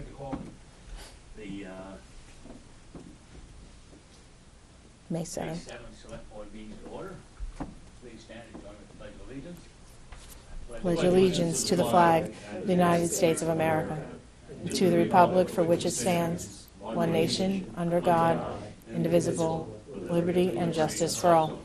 like to call the May May 7th. 7th Select Board meeting to order. Please stand and join with the Pledge of Allegiance. Pledge allegiance to the flag of the United States of America, and to the republic for which it stands, one nation, under God, indivisible, with liberty and justice for all.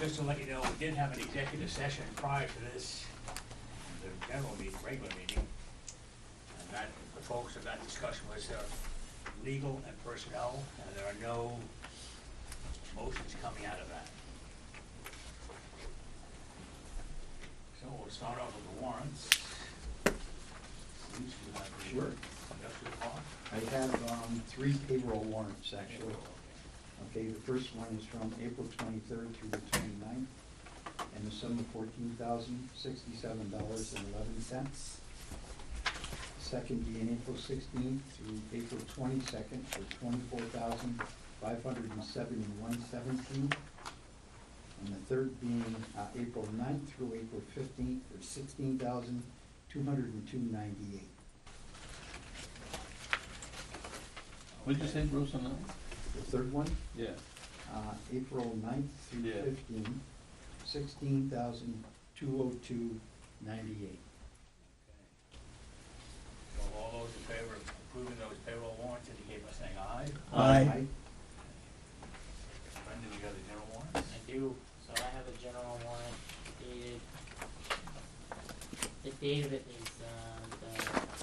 Just to let you know, we did have an executive session prior to this, the general meeting, regular meeting. And that, the focus of that discussion was legal and personnel, and there are no motions coming out of that. So we'll start off with the warrants. Sure. I have 3 payroll warrants, actually. Okay, the first one is from April 23rd through the 29th, and the sum of $14,067.11. Second being April 16th through April 22nd for $24,571.17. And the third being April 9th through April 15th for $16,202.98. What did you say, Bruce, on that? The third one? Yeah. April 9th through Yeah. 15, $16,202.98. So all those in favor of approving those payroll warrants indicate by saying aye. Aye. Brendan, you got the general warrants? I do. So I have a general warrant dated, the date of it is the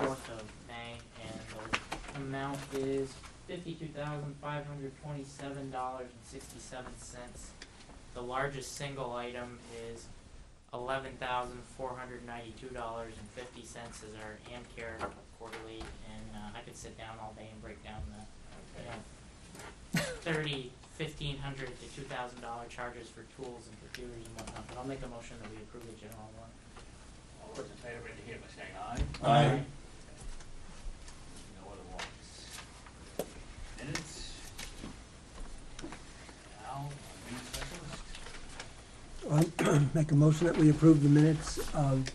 4th of May, and the amount is $52,527.67. The largest single item is $11,492.50 as our AmCare quarterly, and I could sit down all day and break down the, $1,500 to $2,000 charges for tools and computers and whatnot, but I'll make a motion that we approve the general warrant. All those in favor indicate by saying aye. Aye. No other warrants. Minutes. Al, meeting specialist. I'll make a motion that we approve the minutes of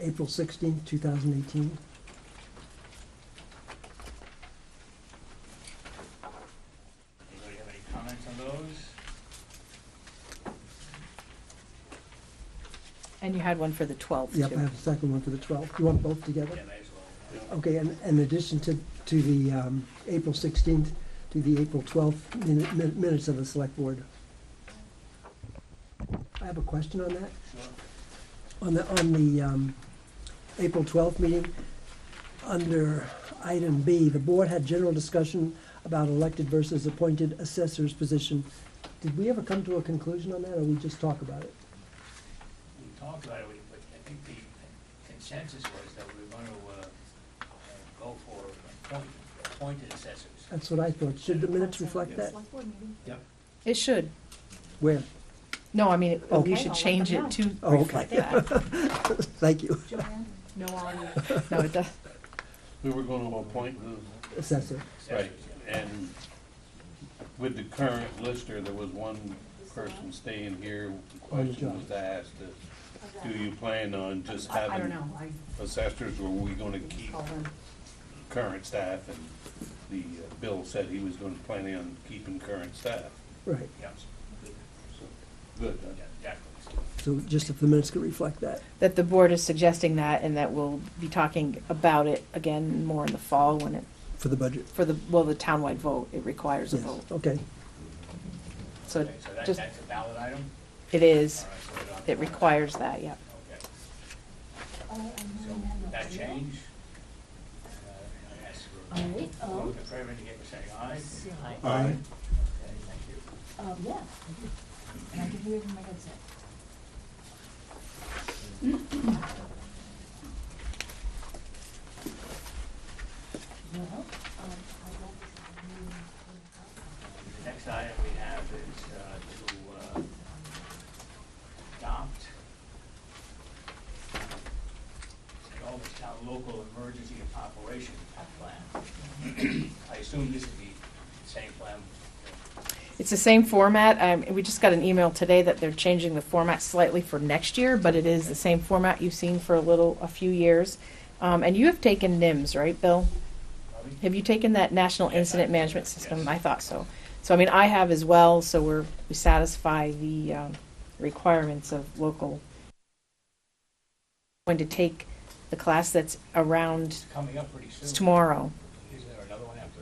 April 16th, 2018. Anybody have any comments on those? And you had one for the 12th, Yep, too. I have a second one for the 12th. You want both together? Yeah, may as well. Okay, and in addition to the April 16th, to the April 12th minutes of the Select Board. I have a question on that. Sure. On the April 12th meeting, under item B, the board had general discussion about elected versus appointed assessor's position. Did we ever come to a conclusion on that, or we just talk about it? We talked about it, but I think the consensus was that we were going to go for appointed assessors. That's what I thought. Should the minutes reflect that? Yep. It should. Where? No, I mean, Oh. we should change it to Oh, reflect okay. that. Thank you. No, it does. We were going to appoint the, Assessor. right, and with the current lister, there was one person staying here. The question was asked, do you plan on just having assessors, or are we gonna keep current staff? And the Bill said he was gonna plan on keeping current staff. Right. Yes. So, good. Yeah, exactly. So just if the minutes could reflect that. That the board is suggesting that, and that we'll be talking about it again more in the fall when it, For the budget. for the townwide vote, it requires a Yes, vote. okay. So Okay, so just, that's a ballot item? it is, All right, so we're on- it requires that, yeah. Okay. So that change? I ask for, All right, all those in favor indicate by saying aye. Aye. Aye. Okay, thank you. yeah, I do. And I can hear it in my headset. Well, The next item we have is to adopt the Albans Town Local Emergency Operation Plan. I assume this is the same plan It's the same format. We just got an email today that they're changing the format slightly for next year, but it is the same format you've seen for a few years. And you have taken NIMS, right, Bill? Have you taken that National Incident Management System? Yes. I thought so. So, I mean, I have as well, so we satisfy the requirements of local. I'm going to take the class that's around It's coming up pretty soon. tomorrow. Is there another one after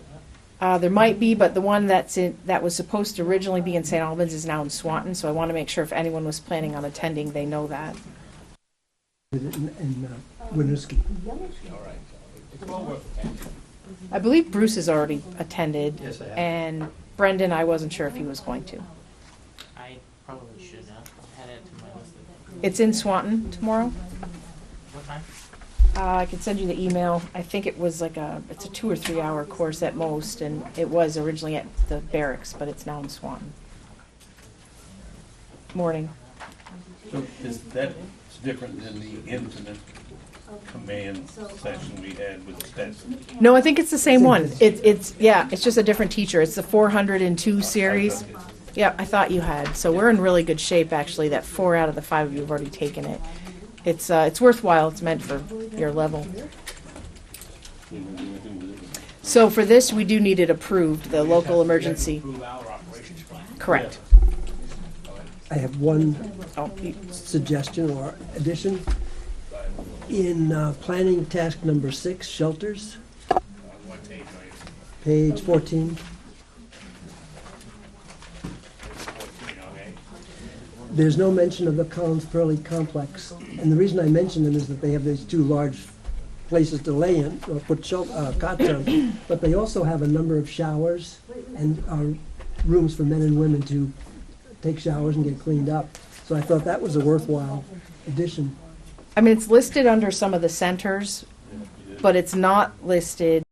that? There might be, but the one that was supposed to originally be in St. Albans is now in Swanton, so I want to make sure if anyone was planning on attending, they know that. In Winooski. All right. It's well worth attending. I believe Bruce has already attended, Yes, I have. and Brendan, I wasn't sure if he was going to. I probably should have added it to my list. It's in Swanton tomorrow. What time? I can send you the email. I think it was it's a 2 or 3 hour course at most, and it was originally at the barracks, but it's now in Swanton. Morning. So is that different than the incident command session we had with Stetson? No, I think it's the same one. It's just a different teacher. It's the 402 series. Yeah, I thought you had. So we're in really good shape, actually, that 4 out of the 5 of you have already taken it. It's worthwhile. It's meant for your level. So for this, we do need it approved, the local emergency. Approve our operations plan. Correct. I have one Oh, suggestion or addition. In planning task number 6, shelters, What page are you? page 14, 14, okay. there's no mention of the Collins Pearly complex. And the reason I mention them is that they have these 2 large places to lay in, or put cots on, but they also have a number of showers and rooms for men and women to take showers and get cleaned up. So I thought that was a worthwhile addition. I mean, it's listed under some of the centers, but it's not listed.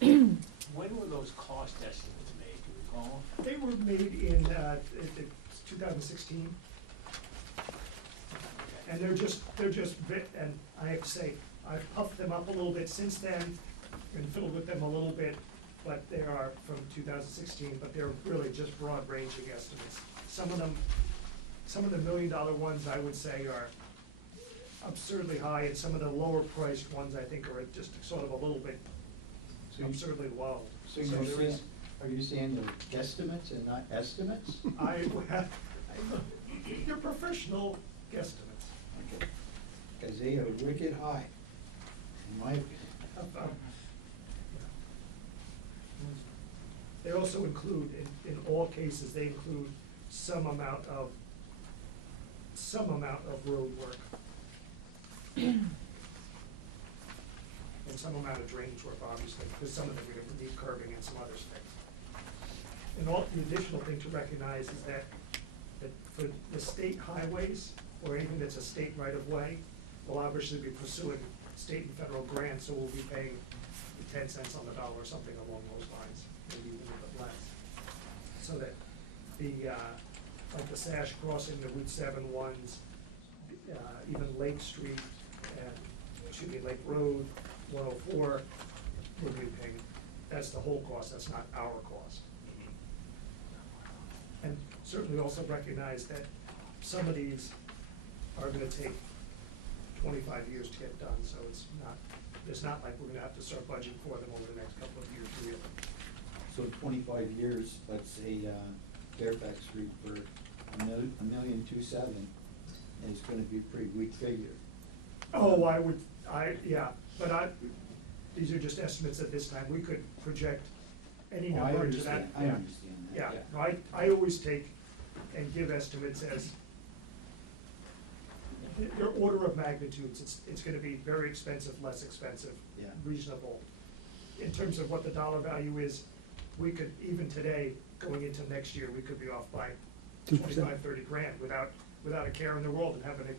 When were those cost estimates made, do you recall? They were made in 2016. And they're just, and I have to say, I've puffed them up a little bit since then and fiddled with them a little bit, but they are from 2016, but they're really just broad ranging estimates. Some of the $1 million ones I would say are absurdly high, and some of the lower priced ones I think are just sort of a little bit absurdly low. So are you saying they're guesstimates and not estimates? They're professional guesstimates. Because they are wicked high, in my opinion. They also include, in all cases, they include some amount of road work. And some amount of drainage work, obviously, because some of them are gonna need curbing and some other things. And the additional thing to recognize is that for the state highways, or anything that's a state right-of-way, we'll obviously be pursuing state and federal grants, so we'll be paying 10 cents on the dollar or something along those lines, maybe even a little bit less. So that like the Sash Crossing, the Route 7 ones, even Lake Street, and, Lake Road, 104, we'll be paying, that's the whole cost, that's not our cost. And certainly also recognize that some of these are gonna take 25 years to get done, so it's not like we're gonna have to start budgeting for them over the next couple of years, really. So 25 years, let's say Fairfax Street for $1,270,000 is gonna be a pretty weak figure. Oh, these are just estimates at this time, we could project any Oh, I number into that. understand, I understand that, Yeah, no, I always take and give estimates as, their order of magnitudes, it's gonna be very expensive, less expensive, Yeah. reasonable. In terms of what the dollar value is, we could, even today, going into next year, we could be off by 2%. 25, 30 grand without a care in the world and having it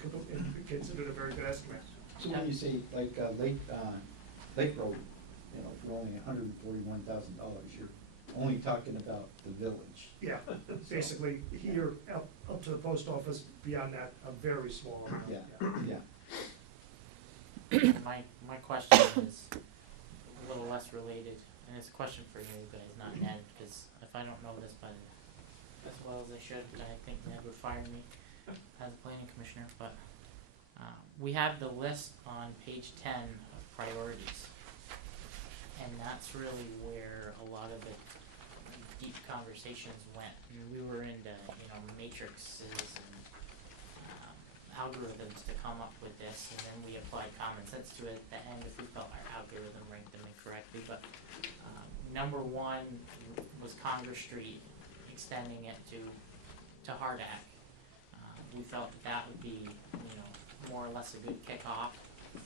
considered a very good estimate. So when you say like Lake Road, for only $141,000, you're only talking about the village. Yeah, basically, here, up to the post office, beyond that, a very small amount. Yeah, yeah. My question is a little less related, and it's a question for you guys, not Ned, because if I don't know this as well as I should, I think Ned would fire me as a planning commissioner, but we have the list on page 10 of priorities, and that's really where a lot of the deep conversations went. And we were into, matrices and algorithms to come up with this, and then we applied common sense to it at the end if we felt our algorithm ranked them incorrectly. But number one was Congress Street, extending it to Hardak. We felt that would be, more or less a good kickoff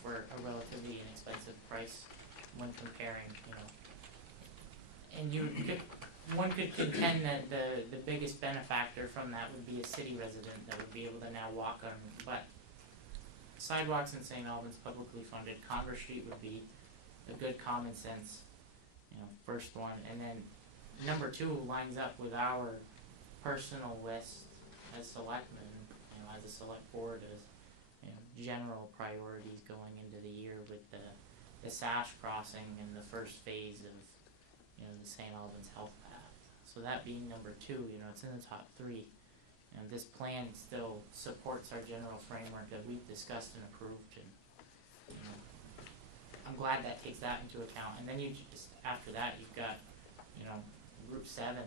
for a relatively inexpensive price when comparing, and one could contend that the biggest benefactor from that would be a city resident that would be able to now walk on, but sidewalks in St. Albans publicly funded. Congress Street would be a good common sense, first one, and then number two lines up with our personal list as selectmen, as a select board, as general priorities going into the year with the Sash crossing and the first phase of the St. Albans health path. So that being number two, it's in the top three. And this plan still supports our general framework that we've discussed and approved, and I'm glad that takes that into account. And then you just, after that, you've got, Group 7,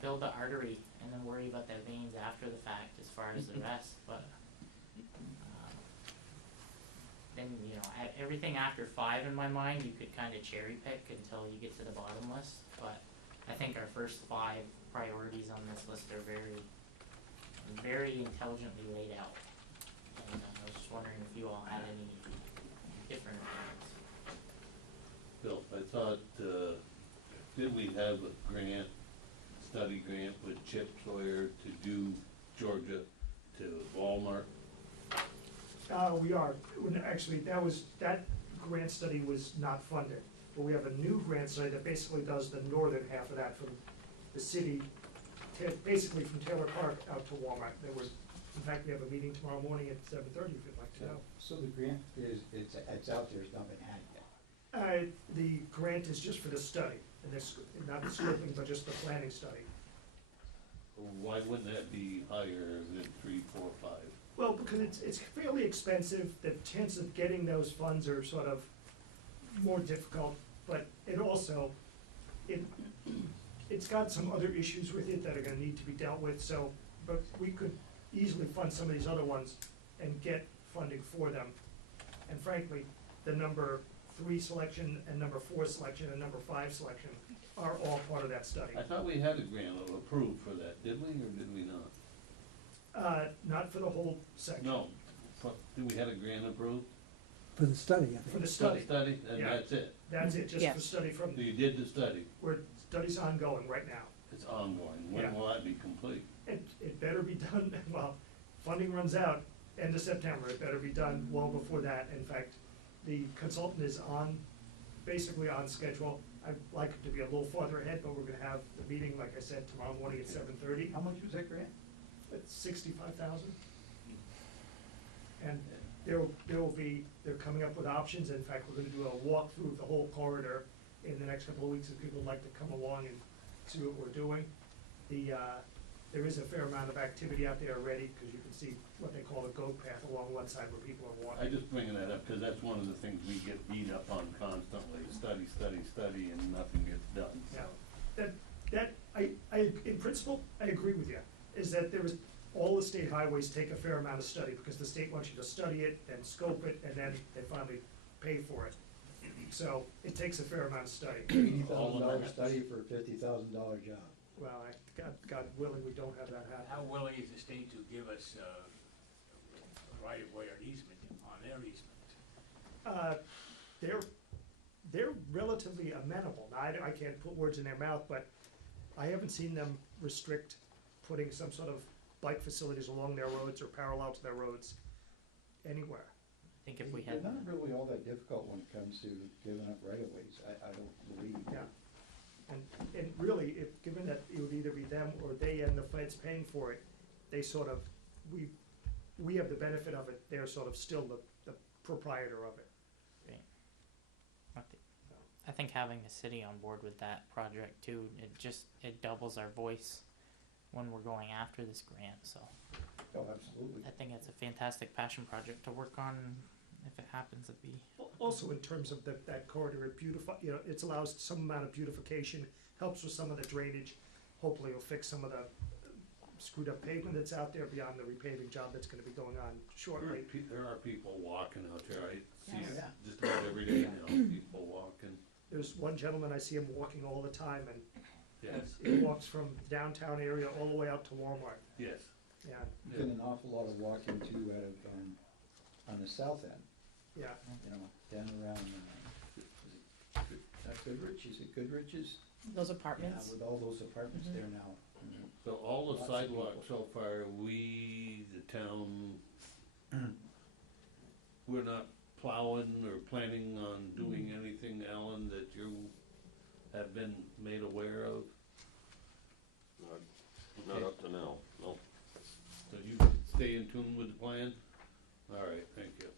build the artery, and then worry about the veins after the fact as far as the rest. But then, everything after 5 in my mind, you could kind of cherry pick until you get to the bottom list. But I think our first 5 priorities on this list are very, very intelligently laid out. And I was just wondering if you all had any different opinions. Bill, I thought, did we have a study grant with Chip Sawyer to do Georgia to Walmart? We are. Actually, that grant study was not funded, but we have a new grant study that basically does the northern half of that from the city, basically from Taylor Park out to Walmart. In fact, we have a meeting tomorrow morning at 7:30 if you'd like to know. So the grant it's out there, it's not been had yet. The grant is just for the study, and not the scoping, but just the planning study. Why wouldn't that be higher than 3, 4, 5? Well, because it's fairly expensive. The chance of getting those funds are sort of more difficult, but it's got some other issues with it that are gonna need to be dealt with, so, but we could easily fund some of these other ones and get funding for them. And frankly, the number 3 selection and number 4 selection and number 5 selection are all part of that study. I thought we had a grant approved for that, did we, or did we not? Not for the whole section. No. Did we have a grant approved? For the study, I For think. the study. Study, and Yeah. that's it? That's it, just for Yes. study from, So you did the study, where study's ongoing right now. it's ongoing, Yeah. when will that be complete? It better be done, well, funding runs out end of September, it better be done well before that. In fact, the consultant is basically on schedule. I'd like it to be a little farther ahead, but we're gonna have the meeting, like I said, tomorrow morning at 7:30. How much was that grant? It's 65,000. And they're coming up with options. In fact, we're gonna do a walkthrough of the whole corridor in the next couple of weeks if people would like to come along and see what we're doing. There is a fair amount of activity out there already, because you can see what they call a goat path along one side where people are walking. I just bringing that up, because that's one of the things we get beat up on constantly, study, and nothing gets done. Yeah, in principle, I agree with you, is that all the state highways take a fair amount of study, because the state wants you to study it, then scope it, and then they finally pay for it. So it takes a fair amount of study. $80,000 study for a $50,000 job. Well, God willing, we don't have that happen. How willing is the state to give us right of way or easement on their easement? They're relatively amenable. Now, I can't put words in their mouth, but I haven't seen them restrict putting some sort of bike facilities along their roads or parallel to their roads anywhere. I think if we had, They're not really all that difficult when it comes to giving up right-of-ways, I don't believe. Yeah. And really, given that it would either be them or they and the feds paying for it, they sort of, we have the benefit of it, they're sort of still the proprietor of it. I think having the city on board with that project too, it doubles our voice when we're going after this grant, so Oh, absolutely. I think it's a fantastic passion project to work on if it happens to be. Also, in terms of that corridor, it it allows some amount of beautification, helps with some of the drainage. Hopefully it'll fix some of the screwed up pavement that's out there beyond the repaving job that's gonna be going on shortly. There are people walking out there, I see it Yeah. just about every day now, people walking, There's one gentleman, I see him walking all the time, and yes, he walks from the downtown area all the way out to Walmart. yes. Yeah, Been an awful lot of walking too out of, on the south end, yeah. you know, down around, is it Goodrich, is it Goodrich's? Those Yeah, apartments. with all those apartments Mhm. there now. So all the Lots of sidewalks so people. far, the town, we're not plowing or planning on doing anything, Alan, that you have been made aware of? Not up to now, no. So you stay in tune with the plan? All right, thank you.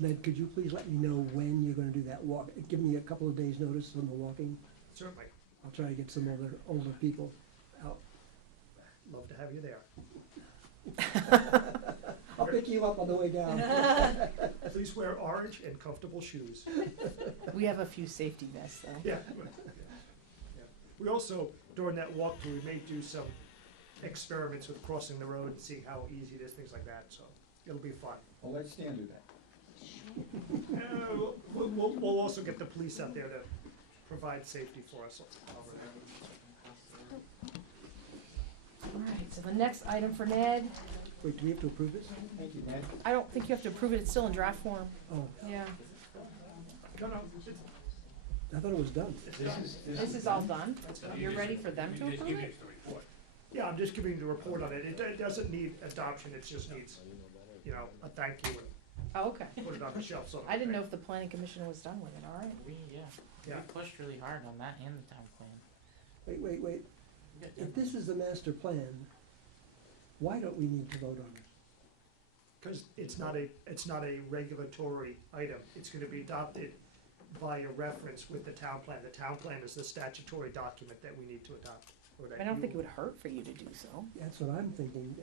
Ned, could you please let me know when you're gonna do that walk? Give me a couple of days' notice on the walking. Certainly, I'll try to get some older people out. love to have you there. I'll pick you up on the way down. Please wear orange and comfortable shoes. We have a few safety vests, though. Yeah. Yeah. We also, during that walkthrough, we may do some experiments with crossing the road and seeing how easy it is, things like that, so it'll be fun. Well, let Stan do that. We'll also get the police out there to provide safety for us over there. All right, so the next item for Ned, Wait, do we have to approve this? Thank you, Ned. I don't think you have to approve it, it's still in draft form. Oh, Yeah. No, I thought it was done. This is all done? You're ready for them to You just approve give it? us the report. yeah, I'm just giving you the report on it. It doesn't need adoption, it just needs, a thank you Oh, okay. and put it on the shelf, so. I didn't know if the planning commission was done with it, all right. Yeah. We pushed really hard on that and the town plan. Wait. If this is the master plan, why don't we need to vote on it? Because it's not a regulatory item. It's gonna be adopted via reference with the town plan. The town plan is the statutory document that we need to adopt. Or that I don't you- think it would hurt for you to do so. That's what I'm thinking.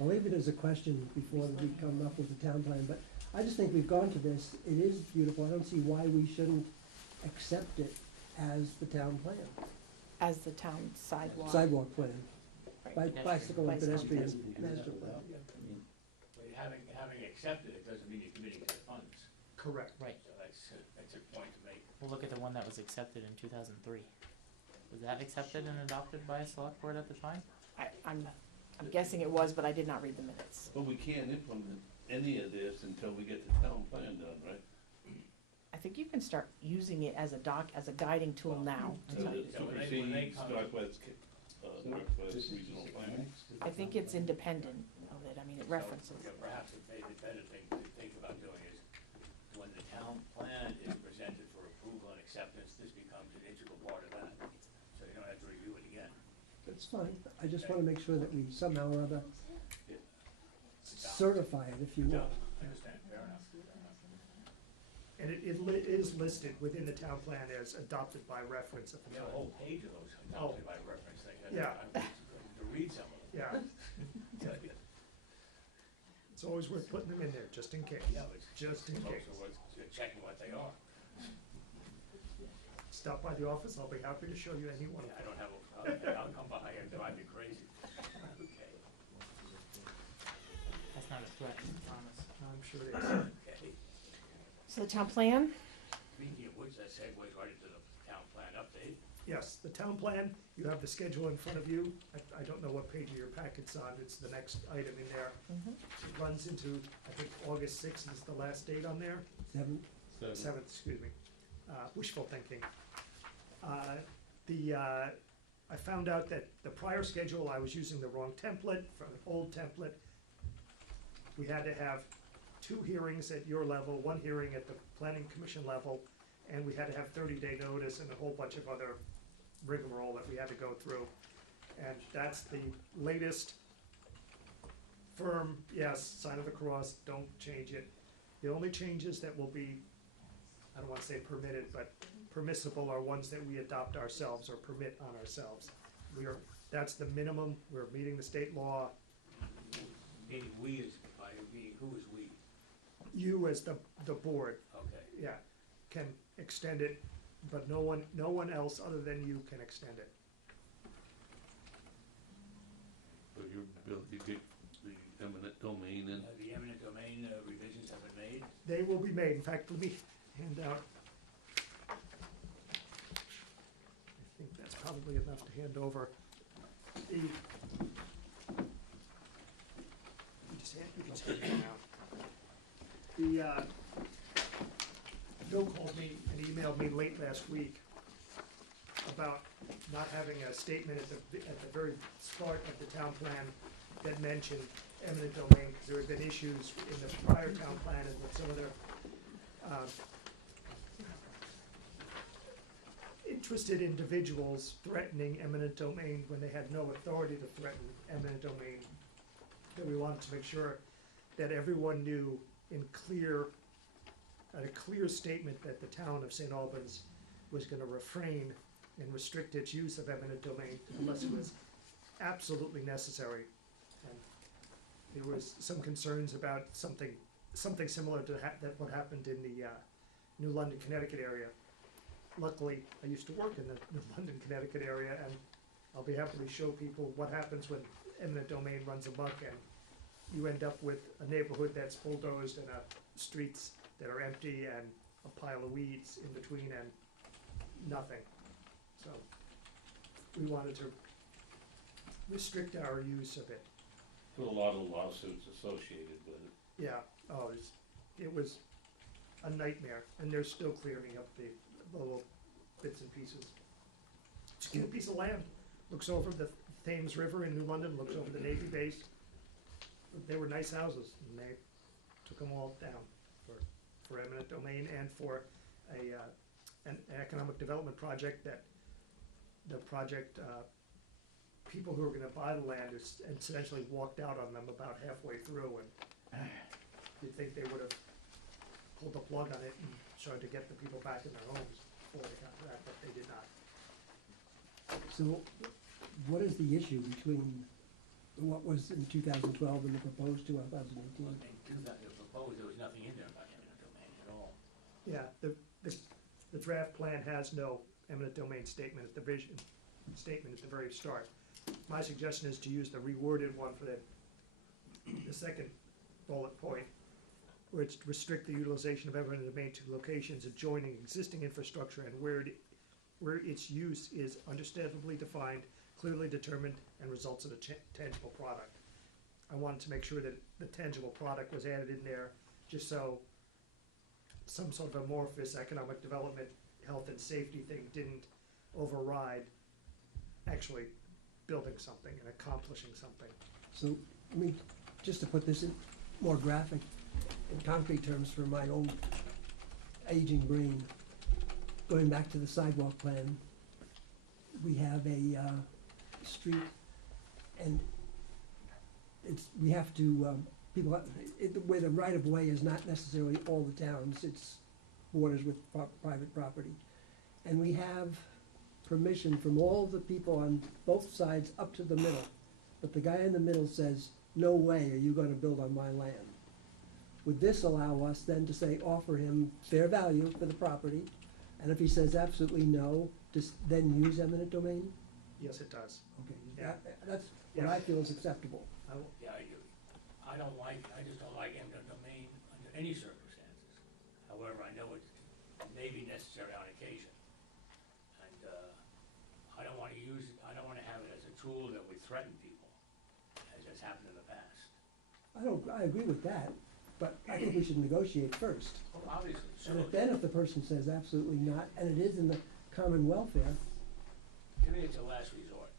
I'll leave it as a question before we come up with the town plan, but I just think we've gone to this. It is beautiful. I don't see why we shouldn't accept it as the town plan, As the town sidewalk. sidewalk plan, Right. bicycle and Pedestrian. pedestrian master plan. I mean, But having accepted it doesn't mean you're committing to the funds. Correct. Right. So that's a point to make. We'll look at the one that was accepted in 2003. Was that accepted and adopted by a select board at the time? I'm guessing it was, but I did not read the minutes. But we can't implement any of this until we get the town plan done, right? I think you can start using it as a guiding tool now. So So it when they supersedes come- Northwest this Regional is Plan. next. I think it's independent of it, I mean, it references. So, perhaps the better thing to think about doing is, when the town plan is presented for approval and acceptance, this becomes an integral part of that. So you don't have to review it again. That's fine. I just want to make sure that we somehow or other Yeah. certify it, if you No, will. I understand, fair enough. And it is listed within the town plan as adopted by reference at the We have a time. whole page of those adopted by reference things. Yeah. To read some of them. Yeah, it's always worth putting them in there, just in case. Yeah, but it's Just in case. also worth checking what they are. Stop by the office, I'll be happy to show you any one of I them. don't have I'll come by and drive you crazy. Okay, That's not a threat, I promise. I'm sure it is. okay. So the town plan, Speaking of which, that segues right into the town plan update. Yes, the town plan, you have the schedule in front of you. I don't know what page of your packet's on, it's the next item in there. It runs into, I think, August sixth is the last date on there. 7, Seventh, excuse me. Wishful thinking. I found out that the prior schedule, I was using the wrong template, from an old template. We had to have 2 hearings at your level, 1 hearing at the planning commission level, and we had to have 30-day notice and a whole bunch of other rigmarole that we had to go through. And that's the latest firm, yes, sign of the cross, don't change it. The only changes that will be, I don't wanna say permitted, but permissible are ones that we adopt ourselves or permit on ourselves. That's the minimum, we're meeting the state law. Meaning we is, by meaning who is we? You as the board, Okay. yeah, can extend it, but no one else other than you can extend it. So your bill, you get the eminent domain and The eminent domain revisions have been made. They will be made, in fact, let me hand out. I think that's probably enough to hand over. You just hand it out. Bill called me and emailed me late last week about not having a statement at the very start of the town plan that mentioned eminent domain, because there had been issues in the prior town plan and with some of their interested individuals threatening eminent domain when they had no authority to threaten eminent domain. That we wanted to make sure that everyone knew in a clear statement that the town of St. Albans was gonna refrain and restrict its use of eminent domain unless it was absolutely necessary. And there was some concerns about something similar to that what happened in the New London, Connecticut area. Luckily, I used to work in the New London, Connecticut area, and I'll be happy to show people what happens when eminent domain runs amok and you end up with a neighborhood that's bulldozed and streets that are empty and a pile of weeds in between and nothing. So we wanted to restrict our use of it. a lot of lawsuits associated with it. Yeah, it was a nightmare, and they're still clearing up the little bits and pieces. It's a cute piece of land, looks over the Thames River in New London, looks over the Navy base. They were nice houses, and they took them all down for eminent domain and for an economic development project that the project, people who were gonna buy the land essentially walked out on them about halfway through, and you'd think they would have pulled the plug on it and tried to get the people back in their homes before they got to that, but they did not. So what is the issue between what was in 2012 and the proposed 2018? Well, in the proposed, there was nothing in there about eminent domain at all. Yeah, the draft plan has no eminent domain statement at the very start. My suggestion is to use the reworded one for the second bullet point, where it's to restrict the utilization of eminent domain to locations adjoining existing infrastructure and where its use is understandably defined, clearly determined, and results in a tangible product. I wanted to make sure that the tangible product was added in there, just so some sort of amorphous economic development, health and safety thing didn't override actually building something and accomplishing something. So, I mean, just to put this in more graphic, in concrete terms for my own aging brain, going back to the sidewalk plan, we have a street, and we have to, where the right-of-way is not necessarily all the towns, it's borders with private property. And we have permission from all the people on both sides up to the middle. But the guy in the middle says, no way are you gonna build on my land. Would this allow us then to say, offer him fair value for the property? And if he says absolutely no, just then use eminent domain? Yes, it does. Okay, Yeah. that's what I feel is acceptable. Yeah, I just don't like eminent domain under any circumstances. However, I know it may be necessary on occasion. And, I don't wanna have it as a tool that would threaten people, as has happened in the past. I agree with that, but I think we should negotiate first. Well, obviously, And so, then if the person says absolutely not, and it is in the common welfare, to me, it's a last resort.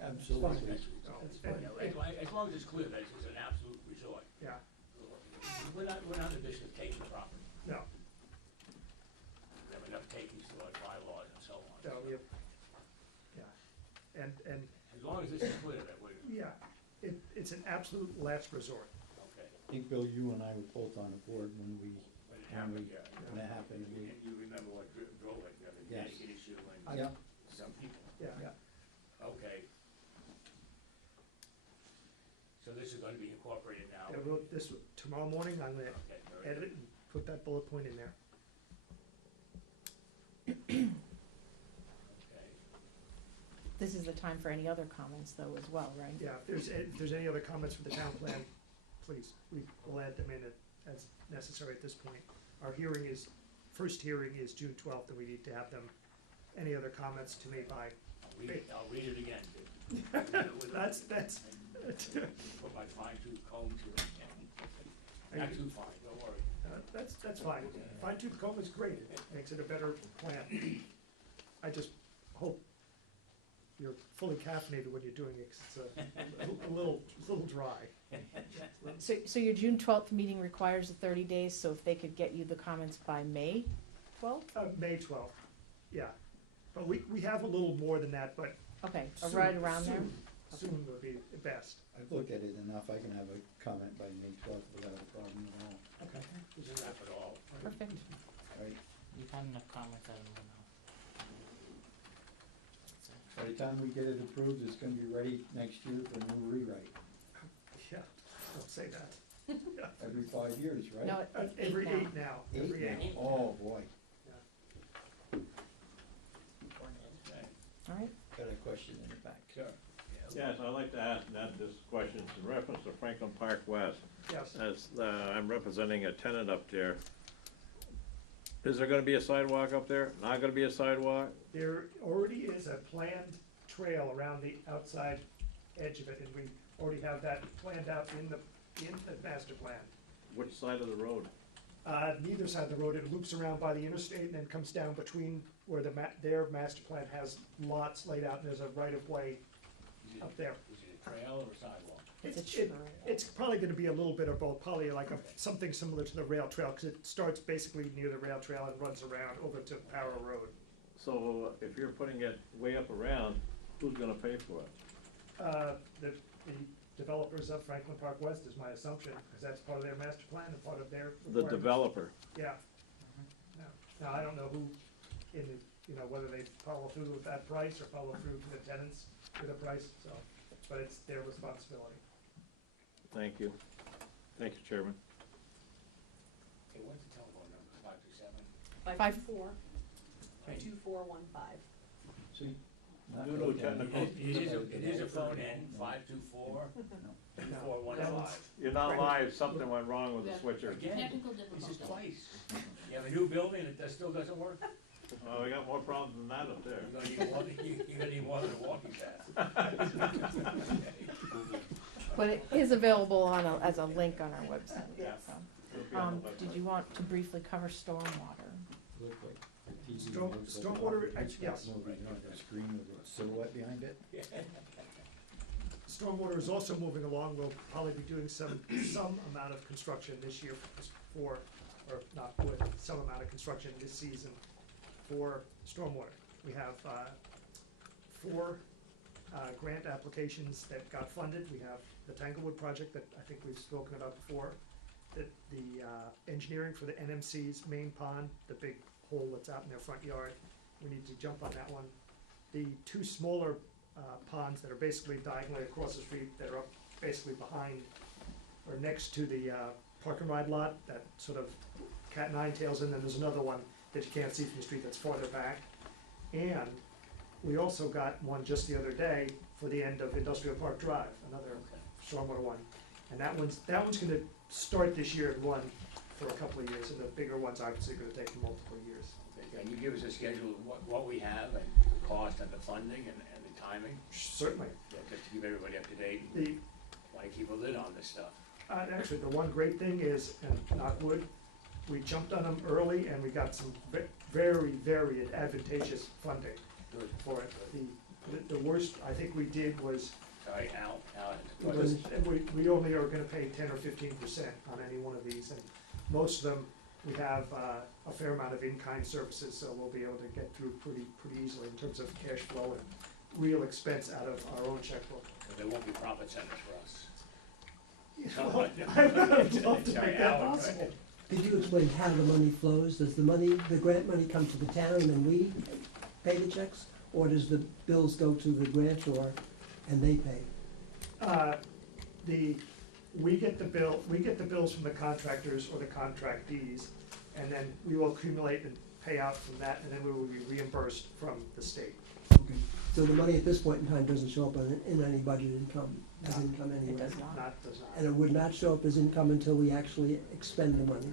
Absolutely. Last resort. That's fine. You know, as long as it's clear that it's an absolute resort. Yeah, We're not in the business of taking property. no, We have enough takings to our bylaws and so on. no, we have, yeah, and, As long as this is clear that we're, yeah, it's an absolute last resort. okay. I think, Bill, you and I were both on the board when When it happened, yeah. when that happened. And you remember what drove it, the Yes. Connecticut issue and Yeah, some people. Yeah. Okay. So this is gonna be incorporated now? I wrote this, tomorrow morning, I'm gonna Okay, very edit good. and put that bullet point in there. Okay. This is the time for any other comments though as well, right? Yeah, if there's any other comments for the town plan, please, we will add them in as necessary at this point. Our hearing is, first hearing is June 12th, and we need to have them, any other comments to me by, I'll read it again. that's, Put my fine tooth comb to it again. Not too fine, don't worry. that's fine. Fine tooth comb is great, it makes it a better plan. I just hope you're fully caffeinated when you're doing it, 'cause it's a little dry. So your June 12th meeting requires the 30 days, so if they could get you the comments by May 12th? May 12th, yeah. But we have a little more than that, but Okay, soon, right around there? Soon would be the best. I've looked at it enough, I can have a comment by May 12th without a problem at all. Okay. Isn't that at all? Perfect. Right? You've had enough comments, I don't know. By the time we get it approved, it's gonna be ready next year for a new rewrite. Yeah, don't say that. Every 5 years, right? No, it's Every 8 8 now, Eight every now? 8. Oh, boy. Yeah. Okay, All right. Got a question in the back. sure. Yes, I'd like to ask that this question is in reference to Franklin Park West. Yes, As I'm representing a tenant up there, is there gonna be a sidewalk up there? Not gonna be a sidewalk? there already is a planned trail around the outside edge of it, and we already have that planned out in the master plan. Which side of the road? Neither side of the road, it loops around by the interstate and then comes down between where their master plan has lots laid out, and there's a right-of-way Is it- up there. Is it a trail or a sidewalk? It's a It- trail. It's probably gonna be a little bit of both, probably like something similar to the rail trail, because it starts basically near the rail trail and runs around over to Power Road. So if you're putting it way up around, who's gonna pay for it? The developers of Franklin Park West is my assumption, because that's part of their master plan and part of their The requirements. developer. Yeah. Yeah. Now, I don't know who, whether they follow through with that price or follow through to the tenants with a price, so, but it's their responsibility. Thank you. Thank you, Chairman. Okay, what's the telephone number, 527? 524-2415. See? not You know looking at technical. it. It is a phone in, 524 No. 2415. You're not live, something went wrong with the switcher. Again, Technical this is difficulty. twice. You have a new building that still doesn't work? Oh, we got more problems than that up there. You're gonna need more than a walking path. But it is available as a link on our website. Yeah. so. It'll be on the Did website. you want to briefly cover stormwater? Look like the TV Storm- looks like stormwater, a Hitchcock yes. movie, you know, the screen with a silhouette behind it. Stormwater is also moving along. We'll probably be doing some amount of construction this year or not with, some amount of construction this season for stormwater. We have 4 grant applications that got funded. We have the Tanglewood project that I think we've spoken about before, the engineering for the NMC's main pond, the big hole that's out in their front yard. We need to jump on that one. The 2 smaller ponds that are basically diagonally across the street, that are up basically behind or next to the park and ride lot, that sort of cat nine tails, and then there's another one that you can't see from the street that's farther back. And we also got one just the other day for the end of Industrial Park Drive, another stormwater one. And that one's gonna start this year and run for a couple of years, and the bigger one's obviously gonna take multiple years. Can you give us a schedule of what we have and the cost and the funding and the timing? Certainly. Yeah, just to keep everybody up to date. The, Want to keep a lid on this stuff. actually, the one great thing is, and knock wood, we jumped on them early and we got some very, very advantageous funding Good. for it. The worst I think we did was, Sorry, Al, we only are gonna pay 10 or 15% on any one of these, and most of them, we have a fair amount of in-kind services, so we'll be able to get through pretty easily in terms of cash flow and real expense out of our own checkbook. there won't be profit centers for us. Well, I would love to Sorry, make that Alan, right? possible. Could you explain how the money flows? Does the money, the grant money come to the town and we pay the checks? Or does the bills go to the grantor and they pay? We get the bills from the contractors or the contractees, and then we will accumulate and pay out from that, and then we will be reimbursed from the state. Okay. So the money at this point in time doesn't show up in any budget income, as income anyway? It does not. Does not. And it would not show up as income until we actually expend the money?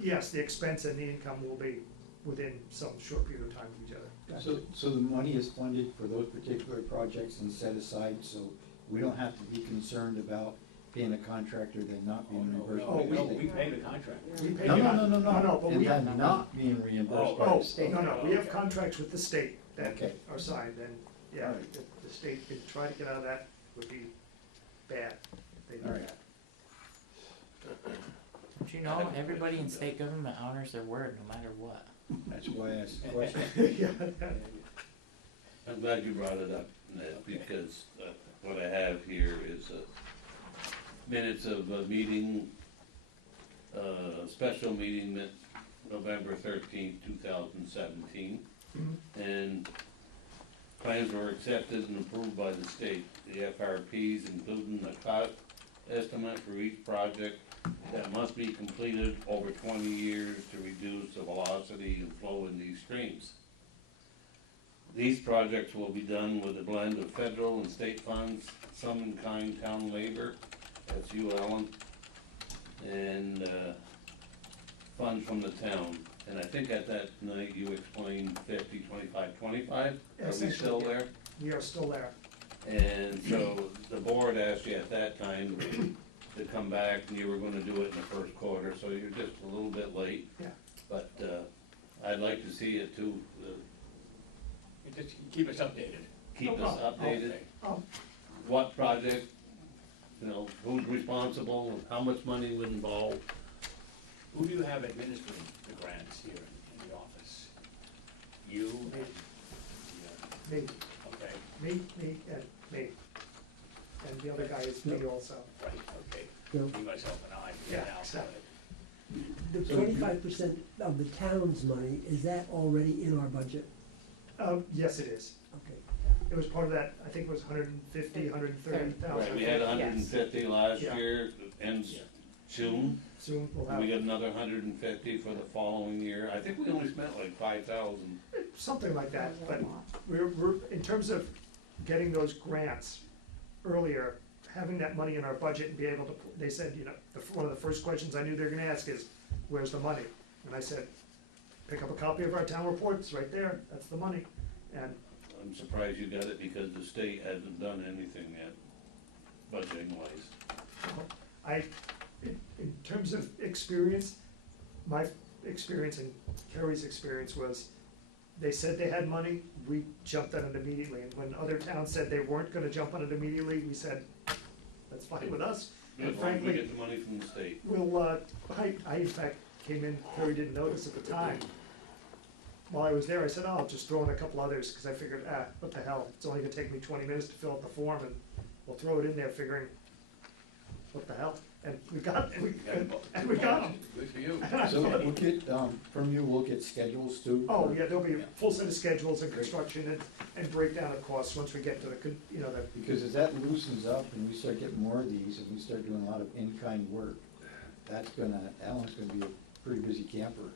Yes, the expense and the income will be within some short period of time of each other. So the money is funded for those particular projects and set aside, so we don't have to be concerned about paying a contractor then not being reimbursed by the No, we state. pay the contract. We pay No, the no, con- no, no, no, no, but and we, then not being reimbursed by oh, the state. no, we have contracts with the state that Okay. are signed, and, yeah, Alright. if the state could try to get out of that, would be bad. They do Alright. that. Don't you know, everybody in state government honors their word no matter what. That's why I asked the question. Yeah. I'm glad you brought it up, Ned, because what I have here is minutes of a meeting, special meeting that November 13th, 2017. And plans were accepted and approved by the state. The FRPs, including a cost estimate for each project that must be completed over 20 years to reduce the velocity and flow in these streams. These projects will be done with a blend of federal and state funds, some in kind town labor, that's you, Alan, and funds from the town. And I think at that night you explained 50, 25, 25. Are we Essentially, still yeah. there? We are still there. And so the board asked you at that time to come back, and you were gonna do it in the first quarter, so you're just a little bit late. Yeah. But I'd like to see it too, You just keep us updated. keep No us problem. updated. Um, What project, you know, who's responsible, how much money would involve. Who do you have administering the grants here in the office? You and, Me, okay, me, and me. And the other guy is me also. right, okay. Yeah. Me, myself, and I. Yeah, now, exactly. The 25% of the town's money, is that already in our budget? Yes, it is. Okay. It was part of that, I think it was 150, 130,000. Right, we had 150 last Yeah. year, ends Yeah. June. Soon we'll And we have, got another 150 for the following year. I think we only spent like 5,000. something like that, but we're, in terms of getting those grants earlier, having that money in our budget and be able to, they said, you know, one of the first questions I knew they were gonna ask is, where's the money? And I said, pick up a copy of our town report, it's right there, that's the money. And I'm surprised you got it because the state hasn't done anything yet, budgeting wise. I, in terms of experience, my experience and Kerry's experience was, they said they had money, we jumped on it immediately, and when other towns said they weren't gonna jump on it immediately, we said, that's fine with us. As And long as we frankly, get the money from the state. we'll, I in fact came in, Kerry didn't notice at the time. While I was there, I said, oh, I'll just throw in a couple others, cause I figured, what the hell, it's only gonna take me 20 minutes to fill out the form, and we'll throw it in there figuring, what the hell? And we got it, and we got it. Good for you. So we'll get, from you, we'll get schedules too? Oh, yeah, there'll be a full set of schedules and construction and breakdown of costs once we get to the, you know, the, Because as that loosens up and we start getting more of these, and we start doing a lot of in-kind work, that's gonna, Alan's gonna be a pretty busy camper.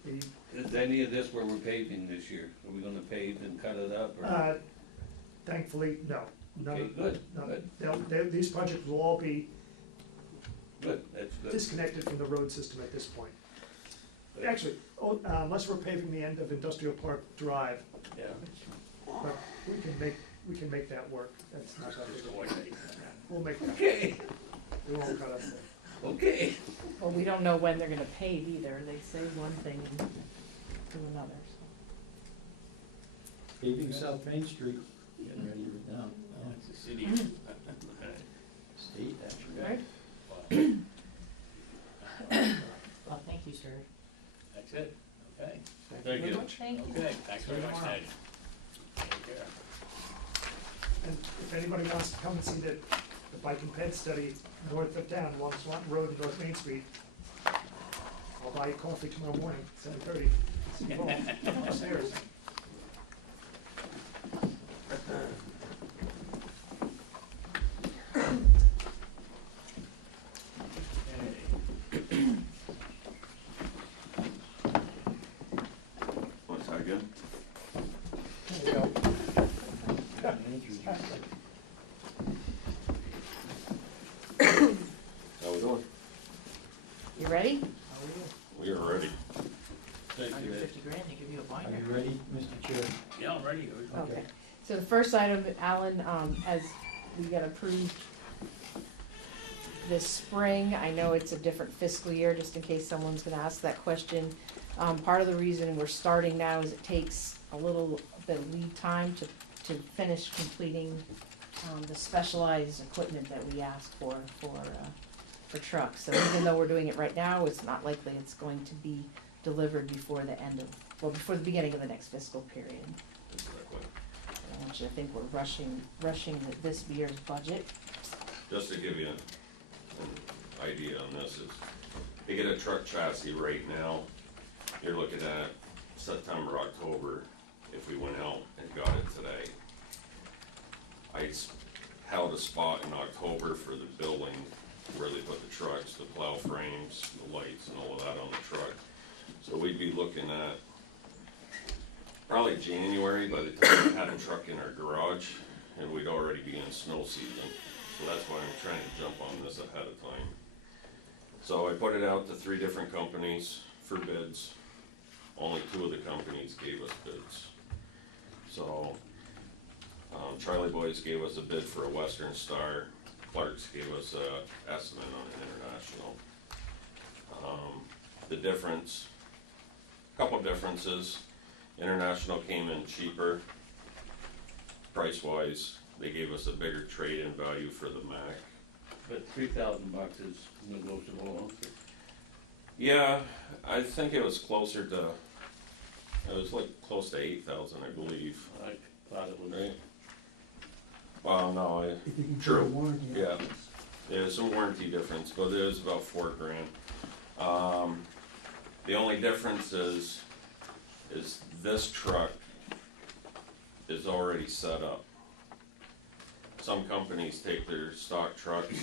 Is any of this where we're paving this year? Are we gonna pave and cut it up or? thankfully, no. None Okay, of- good, none. good. These projects will all be Good, that's good. disconnected from the road system at this point. Actually, unless we're paving the end of Industrial Park Drive, Yeah. but we can make that work. That's not that big Just a deal. coordinate. We'll make that, Okay, we won't cut up there. okay. Well, we don't know when they're gonna pave either, they say one thing and do another, so. Paving South Main Street, getting ready right now. It's a city. State, actually. Right. Well, thank you, sir. That's it, okay. Thank you. Thank you. Okay, thanks very much, Ned. Take care. And if anybody wants to come and see the bike and ped study, north of town, along Swanton Road and North Main Street. I'll buy you coffee tomorrow morning, 7:30. See you all upstairs. What's that again? There you go. How we doing? You ready? We are ready. Thank you, Ed. $150,000, they give you a Are binder. you ready, Mr. Chair? Yeah, I'm ready. Okay. So the first item, Alan, as we got approved this spring, I know it's a different fiscal year, just in case someone's gonna ask that question. Part of the reason we're starting now is it takes a little bit of lead time to finish completing, the specialized equipment that we ask for trucks. So even though we're doing it right now, it's not likely it's going to be delivered before before the beginning of the next fiscal period. Exactly. I want you to think we're rushing this year's budget. Just to give you an idea on this is, to get a truck chassis right now, you're looking at September, October, if we went out and got it today. I held a spot in October for the building where they put the trucks, the plow frames, the lights and all of that on the truck. So we'd be looking at probably January by the time we had a truck in our garage, and we'd already be in snow season. So that's why I'm trying to jump on this ahead of time. So I put it out to 3 different companies for bids. Only 2 of the companies gave us bids. So Charlie Boys gave us a bid for a Western Star. Clark's gave us a estimate on an International. The difference, couple differences. International came in cheaper, price-wise. They gave us a bigger trade-in value for the Mac. But $3,000 is negotiable also. Yeah, I think it was closer to, it was like close to 8,000, I believe, I thought it was. right? Well, no, If you can True. put a warranty on Yeah. it. there's some warranty difference, but it was about $4,000. The only difference is this truck is already set up. Some companies take their stock trucks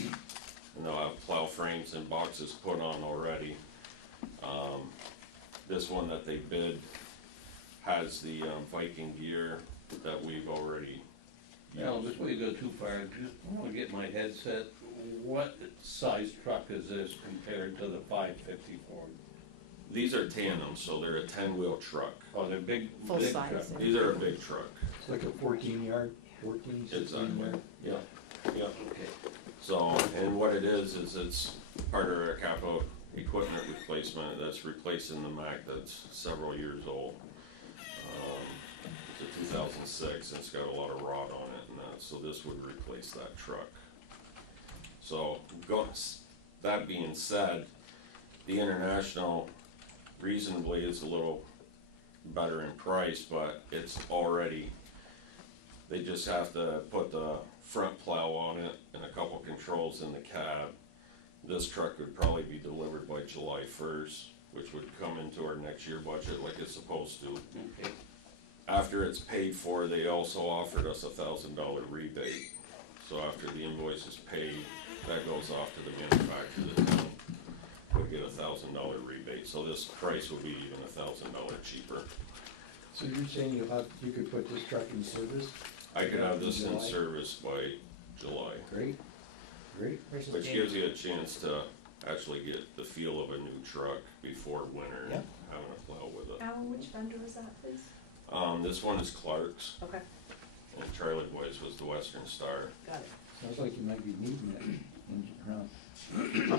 and they'll have plow frames and boxes put on already. This one that they bid has the Viking gear that we've already Now, used. before you go too far, just want to get my head set. What size truck is this compared to the 554? These are tandems, so they're a 10-wheel truck. Oh, they're big, Full big size, truck. yeah. These are a big truck. It's like a 14-yard, 14, 16 Exactly. yard. Yeah, yeah. Okay. So, and what it is it's part of our capital equipment replacement that's replacing the Mac that's several years old. It's a 2006, and it's got a lot of rot on it and that, so this would replace that truck. So, that being said, the International reasonably is a little better in price, but it's already, they just have to put the front plow on it and a couple controls in the cab. This truck would probably be delivered by July 1st, which would come into our next year budget like it's supposed to. Okay. After it's paid for, they also offered us a $1,000 rebate. So after the invoice is paid, that goes off to the manufacturer, the town would get a $1,000 rebate. So this price will be even $1,000 cheaper. So you're saying you could put this truck in service? I could have this in July? service by July, Great, great. Versus which January. gives you a chance to actually get the feel of a new truck before winter, Yep. having a plow with it. Alan, which vendor was that, please? This one is Clark's, Okay, and Charlie Boys was the Western Star. got it. Sounds like you might be needing it in around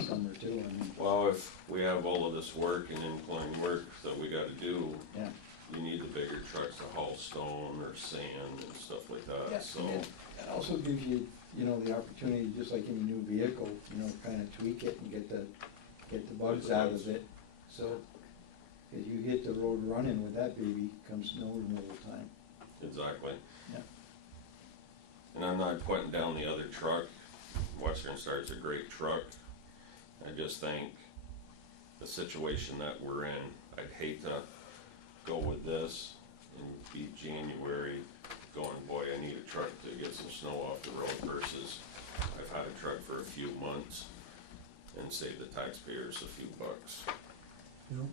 summer too, I mean, Well, if we have all of this work and incline work that we gotta do, yeah. you need the bigger trucks to haul stone or sand and stuff like that, so. And it also gives you, the opportunity, just like any new vehicle, kind of tweak it and get the bugs out of it. So, if you hit the road running with that baby, comes snow removal time. Exactly. Yeah. And I'm not putting down the other truck, Western Western Star's a great truck. I just think the situation that we're in, I'd hate to go with this and be January going, boy, I need a truck to get some snow off the road versus I've had a truck for a few months and save the taxpayers a few bucks. You know?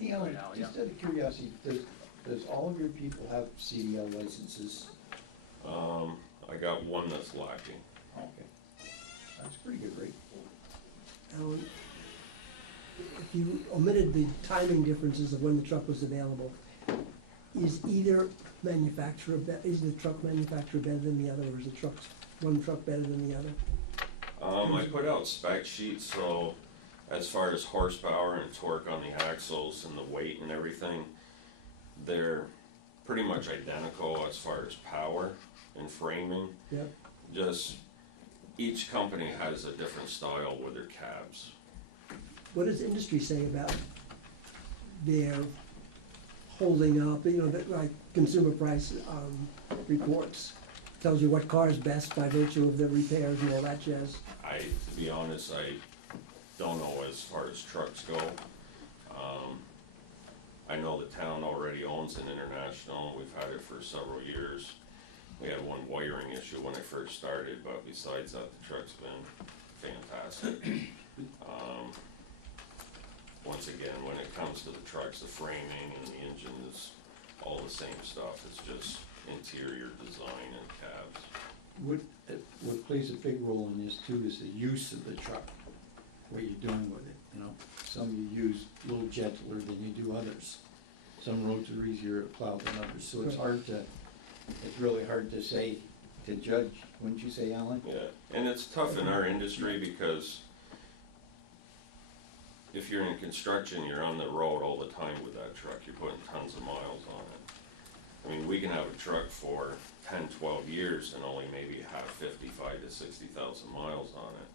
Hey, Alan, Right now, just out of curiosity, does all of your people have CDL licenses? I got one that's lacking. Okay. That's pretty good rate. Alan, if you omitted the timing differences of when the truck was available, is either manufacturer, is the truck manufacturer better than the other, or is the one truck better than the other? I put out spec sheets, so as far as horsepower and torque on the axles and the weight and everything, they're pretty much identical as far as power and framing. Yep. Just each company has a different style with their cabs. What does industry say about their holding up, you know, like consumer price reports? Tells you what car is best by virtue of the repairs and all that jazz. To be honest, I don't know as far as trucks go. I know the town already owns an International. We've had it for several years. We had one wiring issue when I first started, but besides that, the truck's been fantastic. Once again, when it comes to the trucks, the framing and the engine is all the same stuff. It's just interior design and cabs. What plays a big role in this too is the use of the truck, what you're doing with it, you know? Some you use a little gentler than you do others. Some roads are easier to plow than others, so it's really hard to say, to judge, wouldn't you say, Alan? Yeah, and it's tough in our industry because if you're in construction, you're on the road all the time with that truck. You're putting tons of miles on it. I mean, we can have a truck for 10, 12 years and only maybe have 55 to 60,000 miles on it.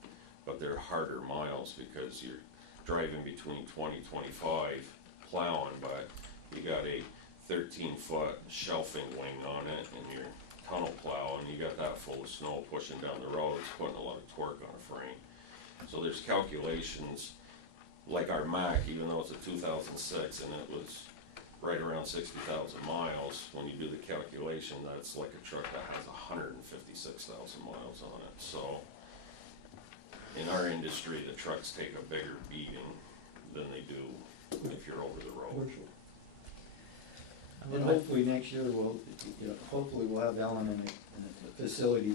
But they're harder miles because you're driving between 20, 25 plowing, but you got a 13-foot shelving wing on it and your tunnel plow and you got that full of snow pushing down the road. It's putting a lot of torque on a frame. So there's calculations like our Mac, even though it's a 2006 and it was right around 60,000 miles, when you do the calculation, that's like a truck that has 156,000 miles on it. So in our industry, the trucks take a bigger beating than they do if you're over the road. And hopefully next year hopefully we'll have Alan in a facility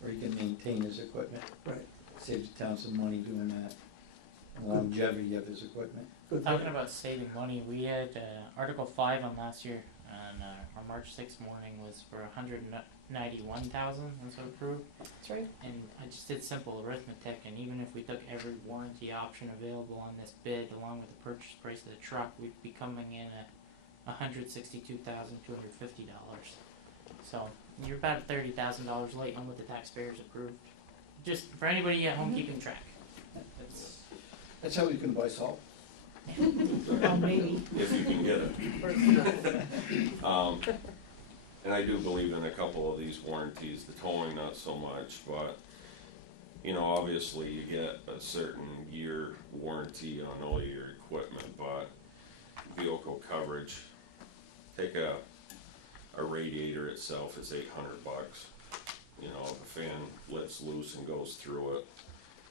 where he can maintain his equipment. Right. Saves the town some money doing that. And longevity of his equipment. Good. Talking about saving money, we had Article 5 on last year, and our March 6th morning was for $191,000 was approved. That's right. And I just did simple arithmetic, and even if we took every warranty option available on this bid, along with the purchase price of the truck, we'd be coming in at $162,250. So you're about $30,000 late on what the taxpayers approved. Just for anybody at home keeping track. That's how you can buy salt. Oh, maybe. If you can get it. And I do believe in a couple of these warranties, the towing not so much, but you know, obviously you get a certain year warranty on all your equipment, but vehicle coverage, take a radiator itself is $800. You know, if a fan lets loose and goes through it,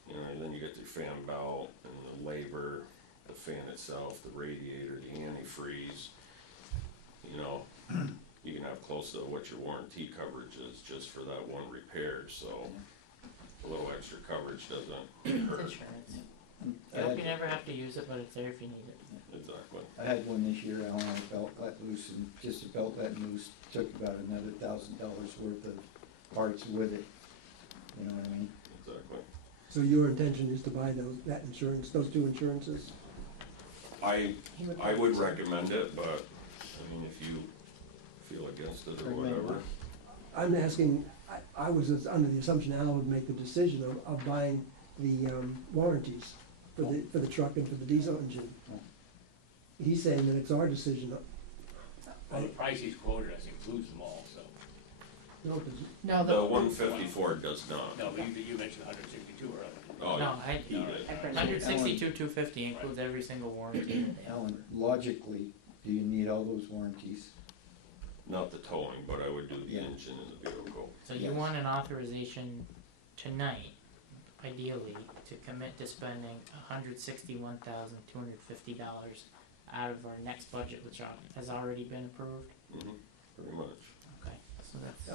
you know, and then you get the fan belt and the labor, the fan itself, the radiator, the antifreeze, you know, you can have close to what your warranty coverage is just for that one repair, so a little extra coverage doesn't hurt. Insurance. I hope you never have to use it, but it's there if you need it. Exactly. I had one this year, Alan, a belt got loose, and just a belt got loose, took about another $1,000 worth of parts with it, you know what I mean? Exactly. So your intention is to buy that insurance, those two insurances? I would recommend it, but, I mean, if you feel against it or whatever. I'm asking, I was under the assumption Al would make the decision of buying the warranties for the truck and for the diesel engine. He's saying that it's our decision. Well, the price he's quoted us includes them all, so. No, 'cause No, The 154 does not. No, but you mentioned 162 earlier. Oh, No, I, he did. 162, 250 includes every single warranty that they have. Alan, logically, do you need all those warranties? Not the towing, but I would do the Yeah. engine and the vehicle. So you Yes. want an authorization tonight, ideally, to commit to spending $161,250 out of our next budget, which has already been approved? Pretty much. Okay, so that's,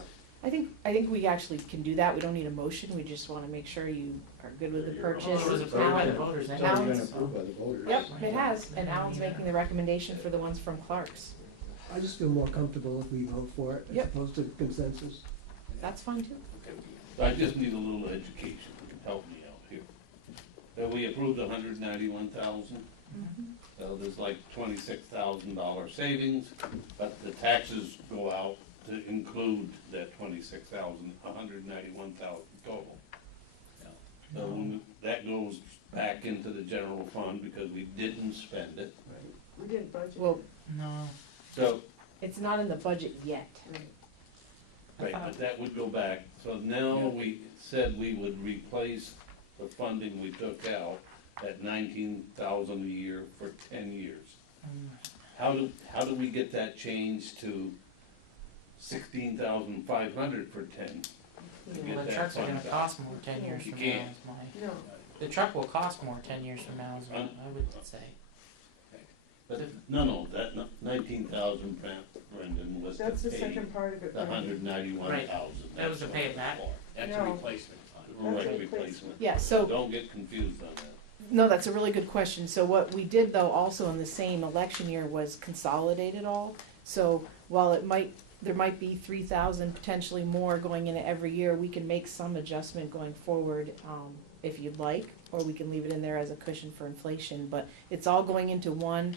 I think we actually can do that, we don't need a motion, we just wanna make sure you are good with the purchase. Well, it was approved by the voters It's anyway. already been Alan's- approved by the voters. Yep, it has, and Alan's making the recommendation for the ones from Clark's. I just feel more comfortable if we vote for it as Yep. opposed to consensus. That's fine too. Okay. I just need a little education, to help me out here. So we approved 191,000, so there's like $26,000 savings, but the taxes go out to include that 26,000, 191,000 total. So that goes back into the general fund because we didn't spend it. We didn't budget. Well, no, So, it's not in the budget yet. right, but that would go back. So now we said we would replace the funding we took out at 19,000 a year for 10 years. How do we get that changed to 16,500 for 10? To get well, the that trucks are gonna fund back? cost more 10 years You from can't. now, is my, No, the truck will cost more 10 years from now, is what I would say. But, no, that 19,000, Brendan, was to that's the pay second part of it. the Randy. 191,000. That was to pay it back? That's a No. replacement fund. Right, That's a replacement. Yeah, so, Don't get confused on that. no, that's a really good question. So what we did though, also in the same election year, was consolidate it all. So while there might be 3,000, potentially more going in every year, we can make some adjustment going forward, if you'd like, or we can leave it in there as a cushion for inflation, but it's all going into one,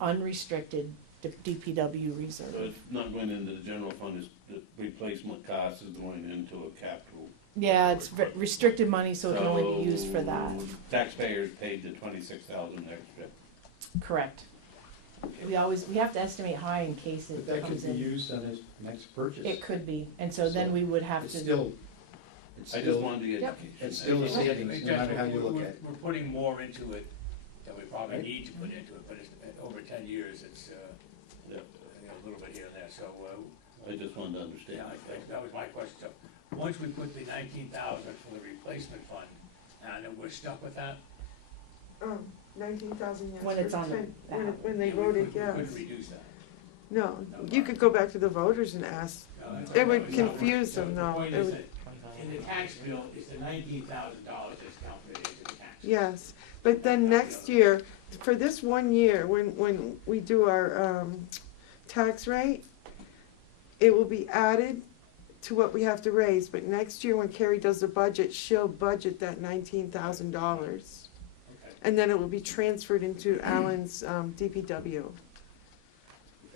unrestricted DPW So reserve. it's not going into the general fund, it's, the replacement cost is going into a capital. Yeah, it's restricted money, so it can only be used for that. So Taxpayers paid the 26,000 extra. Correct. We have to estimate high in case But it that comes could be in. used on his next purchase. It could be, and so then we would have It's to. still, I just wanted the Yep. education. It's still a savings, no matter how you look at it. We're putting more into it than we probably Right. need to put into it, but it's, over 10 years, it's, Yeah. a little bit here and there, so, I just wanted to understand. that was my question. So, once we put the 19,000 for the replacement fund, and then we're stuck with that? 19,000, yes. When it's for on the 10 ballot. when they Yeah, we voted, couldn't- We yes. couldn't reduce that. No, you could go back to the voters and ask. It would confuse them, The though. point It is would- that in the tax bill, it's the $19,000 that's calculated into the tax. Yes, but then next year, for this 1 year, when we do our tax rate, it will be added to what we have to raise, but next year when Carrie does the budget, she'll budget that $19,000. Okay. And then it will be transferred into Alan's DPW.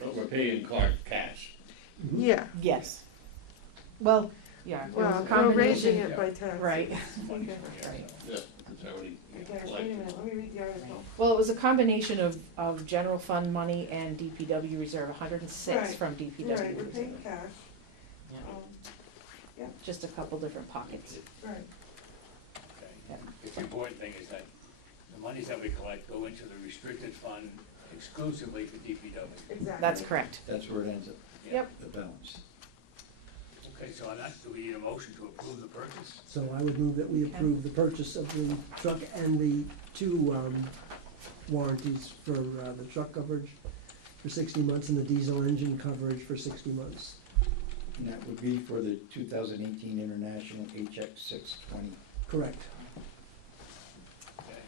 So we're paying Clark cash. Yeah, Yes. Well, yeah. it was a well, we're combination- raising it by tax. Right. Money Okay. for it, Right. so. Yeah, it's already Okay, wait a collected. minute, let me read the article. Well, it was a combination of general fund money and DPW reserve, 106 Right. from DPW Right, we're paying reserve. cash. Yeah. Just a couple different pockets. Right. Okay. The important thing is that the monies that we collect go into the restricted fund exclusively for DPW. Exactly. That's correct. That's where it ends up, Yeah. Yep. the balance. Okay, so on that, do we need a motion to approve the purchase? So I would move that we approve the purchase of the truck and the two warranties for the truck coverage for 60 months and the diesel engine coverage for 60 months. And that would be for the 2018 International HX 620. Correct. Okay.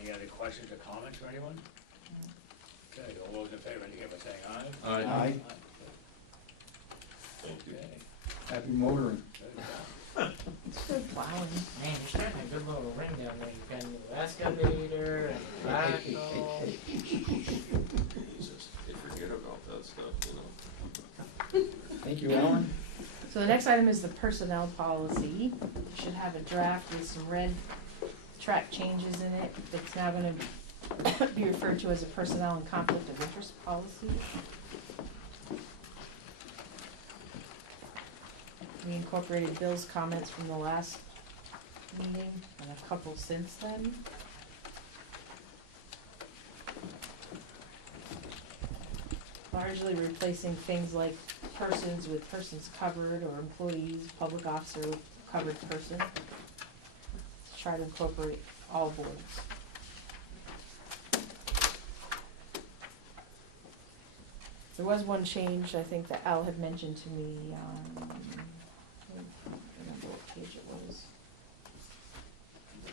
Any other questions or comments for anyone? Okay, all those in favor, indicate by saying aye. Aye. Thank you. Okay. Happy motoring. Good. It's good plowing. Man, you're starting a good little ring down there. You've got a new excavator and backhoe. Jesus, they forget about that stuff, you know? Thank you, Alan. So the next item is the personnel policy. You should have a draft with some red track changes in it. It's now gonna be referred to as a personnel and conflict of interest policy. We incorporated Bill's comments from the last meeting and a couple since then. Largely replacing things like persons with persons covered, or employees, public officer with covered person. To try to incorporate all boards. There was one change, I think, that Al had mentioned to me, I don't remember what page it was.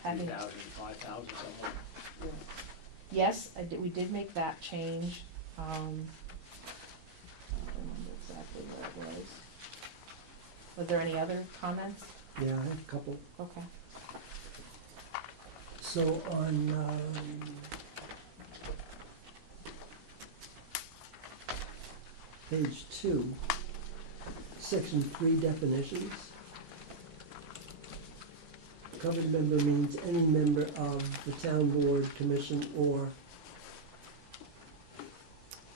Having- 3,000, 5,000, somewhere. Yes, we did make that change, I don't remember exactly where it was. Was there any other comments? Yeah, I have a couple. Okay. So on, page 2, section 3 definitions. Covered member means any member of the town board, commission, or,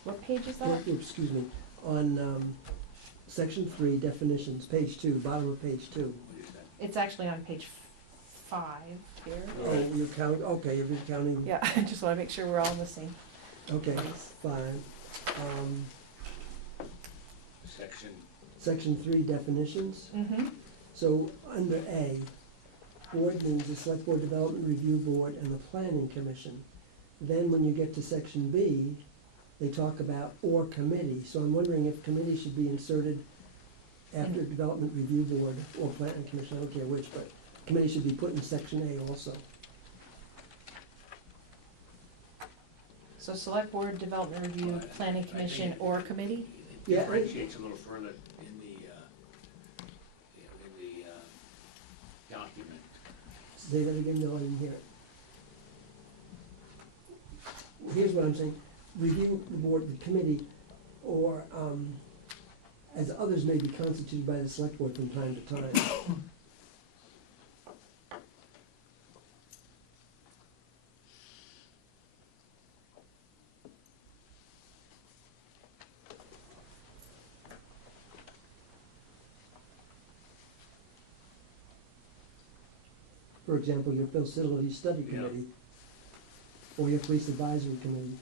What page is that? excuse me, on, section 3 definitions, page 2, bottom of page 2. What is that? It's actually on page 5 here. Oh, you're counting, okay, you're counting, Yeah, I just wanna make sure we're all in the same okay, place. 5. Section, Section 3 definitions. Mm-hmm. So under A, board means the Select Board Development Review Board and the Planning Commission. Then when you get to section B, they talk about or committee. So I'm wondering if committee should be inserted after Development Review Board or Planning Commission, I don't care which, but committee should be put in section A also. So select board, development review, planning commission, or committee? it Yeah, differentiates a little further in the, document. Say that again, no, I didn't hear it. Here's what I'm saying, review the board, the committee, or, as others may be constituted by the select board from time to time. For example, your facility study Yeah. committee, or your police advisory committee.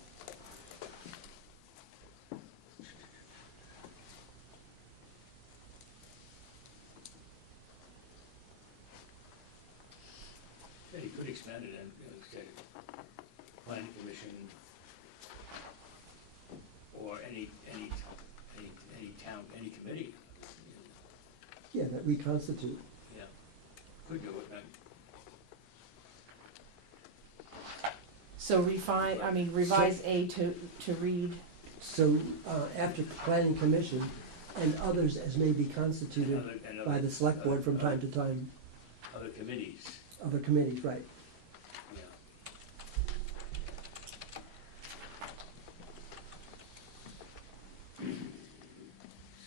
Yeah, you could expand it and, say, planning commission, or any town, any committee. Yeah, that reconstitute. Yeah, could do it, and So revise A to read, So, after planning commission, and others as may be constituted by the select board from time to time, other committees, other committees, right? yeah.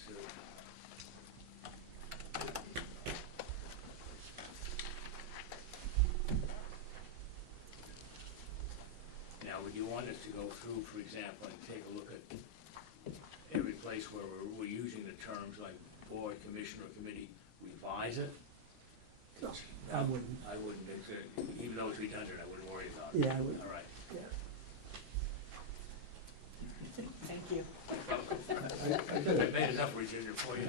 So, now, would you want us to go through, for example, and take a look at every place where we're using the terms like board, commission, or committee, revise it? I wouldn't, I wouldn't, even though it's redundant, I wouldn't worry about it. yeah, I wouldn't, All right. yeah. thank you. I I got a- made enough redundant for you.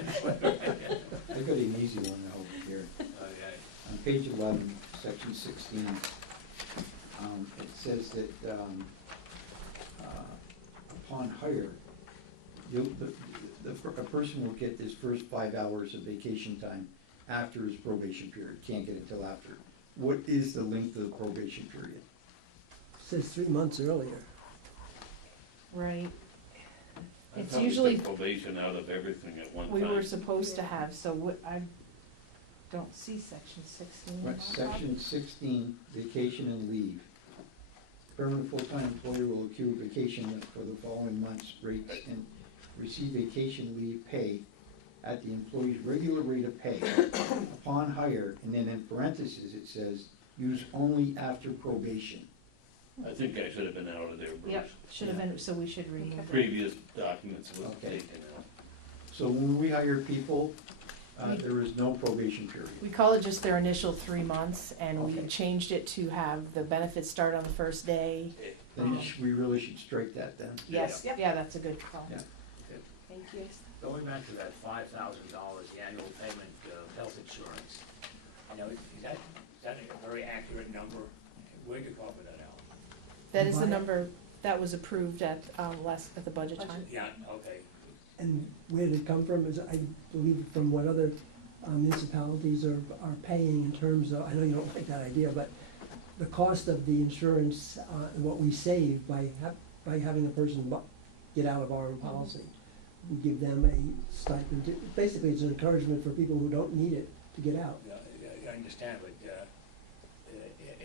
I got an easy one over here. Okay. On page 11, section 16, it says that upon hire, a person will get his first 5 hours of vacation time after his probation period, can't get it till after. What is the length of the probation period? Says 3 months earlier. Right. I It's thought we usually, took probation out of everything at one we time. were supposed to have, so what, I don't see section 16. Right, section 16, vacation and leave. Permanent full-time employer will accrue vacation for the following months' rates and receive vacation leave pay at the employee's regular rate of pay upon hire, and then in parentheses, it says, use only after probation. I think I should have been out of there, Bruce. Yep, should have been, so we should remove it. Previous documents was Okay. taken out. So when we hire people, There is no probation period. We call it just their initial 3 months, and we Okay. changed it to have the benefits start on the first day. Then we really should strike that then. Yes, Yep. yeah, that's a good call. Yeah. Thank you. Going back to that $5,000 annual payment of health insurance, you know, is that a very accurate number? Where'd you come up with that, Al? That is the number that was approved at the budget time. Yeah, okay. And where did it come from is, I believe, from what other municipalities are paying in terms of, I know you don't like that idea, but the cost of the insurance, and what we save by having a person get out of our own policy. We give them a stipend. Basically, it's an encouragement for people who don't need it to get out. I understand, but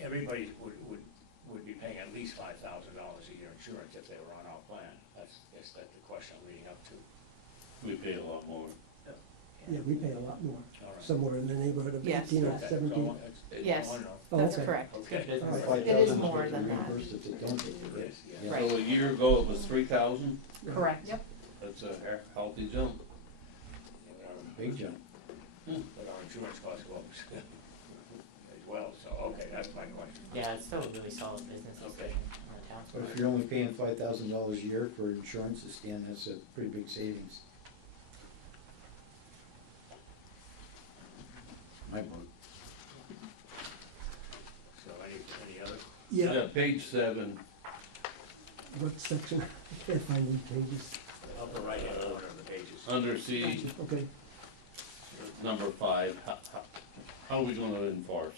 everybody would be paying at least $5,000 a year insurance if they were on our plan. That's the question I'm leading up to. We pay a lot more. Yeah, we pay a lot more, All right. somewhere in the neighborhood of Yes. 18 or Okay, so 17. Yes. I wanna know. Oh, That's okay. correct. Okay. All right. It is more than that. Reimbursed if they don't get the Yes, yes. Yeah. Right. So a year ago, it was 3,000, Correct. Yep. that's a healthy jump. Big jump. But our insurance costs go up as well, so, okay, that's my question. Yeah, it's still a really solid business Okay. decision on the town's But if part. you're only paying $5,000 a year for insurance, Stan, that's a pretty big savings. My book. So any other? Yeah, Page 7, what section? I can't find these pages. The upper right-hand corner of the pages. under C, Okay, number 5, how are we gonna enforce?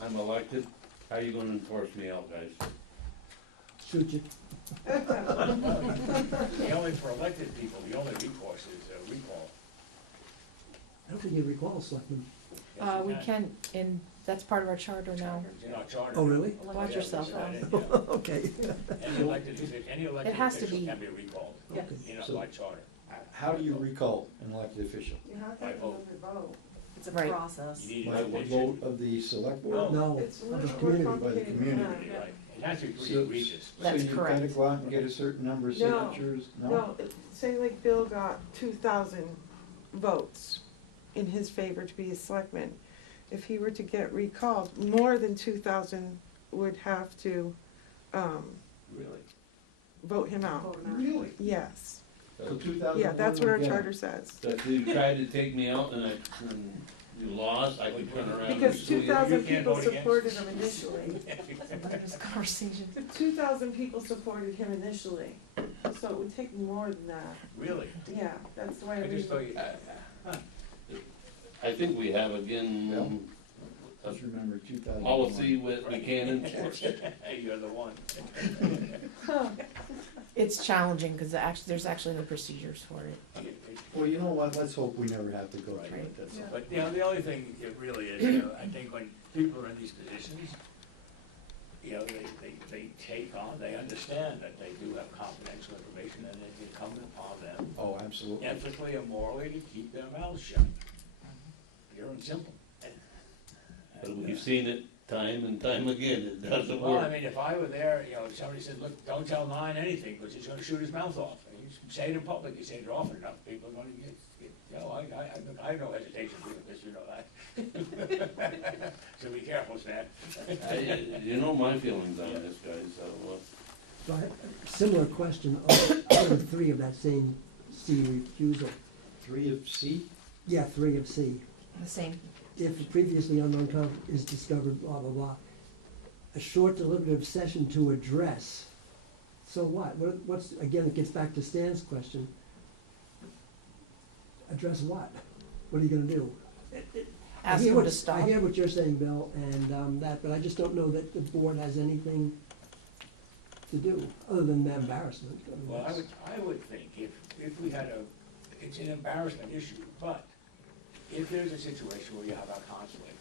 I'm elected, how are you gonna enforce me out, guys? shoot you. The only, for elected people, the only recourse is recall. I don't think you recall, Selectman. Yes, you We can, and that's part of our charter now. It's in our charter. Oh, really? Watch Yeah, yourself, it's not Al. in, yeah. Okay. Any elected It has to official be- can be recalled, Okay. you know, So- by charter. How do you recall an elected official? You have to By have vote. another vote. It's a Right. process. You need By an the official. vote of the select board? No, It's a of the little more community. By the complicated than community. that. Right, it has to be pretty So- egregious. That's So you've correct. gotta go out and get a certain number of No, signatures? No, say like Bill got 2,000 votes in his favor to be a selectman. If he were to get recalled, more than 2,000 would have to, Really? vote him out. Vote him out. Really? Yes, So 2001 yeah, that's what our would get charter says. So if you tried to take me out and you lost, I could turn around and Because sue you? 2,000 You can't people vote against. supported him initially. This conversation. 2,000 people supported him initially, so it would take more than that. Really? Yeah, that's the way I I just read thought it. you, I think we have again, Just remember 2001. policy with we can't enforce. hey, you're the one. It's challenging because there's actually no procedures for it. Well, you know what, let's hope we never have to go through it, that's all. But, you know, the only thing it really is, you know, I think when people are in these positions, you know, they take on, they understand that they do have confidential information and it's incumbent upon them Oh, absolutely. ethically and morally to keep their mouths shut. Pure and simple. But we've seen it time and time again, it doesn't Well, I work. mean, if I were there, you know, if somebody said, look, don't tell Nine anything, because he's gonna shoot his mouth off. And you say it in public, you say it often enough, people are gonna get, you know, I have no hesitation doing this, you know that. So be careful, Stan. You know my feelings on this, guys, so, So I have a similar question on item 3 of that same C refusal. 3 of C? Yeah, 3 of C. The same. If a previously unknown conflict is discovered, blah, blah, blah. A short deliberative session to address. So what? What's, again, it gets back to Stan's question. Address what? What are you gonna do? I Ask hear them what- to stop. I hear what you're saying, Bill, and but I just don't know that the board has anything to do, other than embarrassment. I mean, Well, that's- I would think if we had it's an embarrassment issue, but if there's a situation where you have a conflict,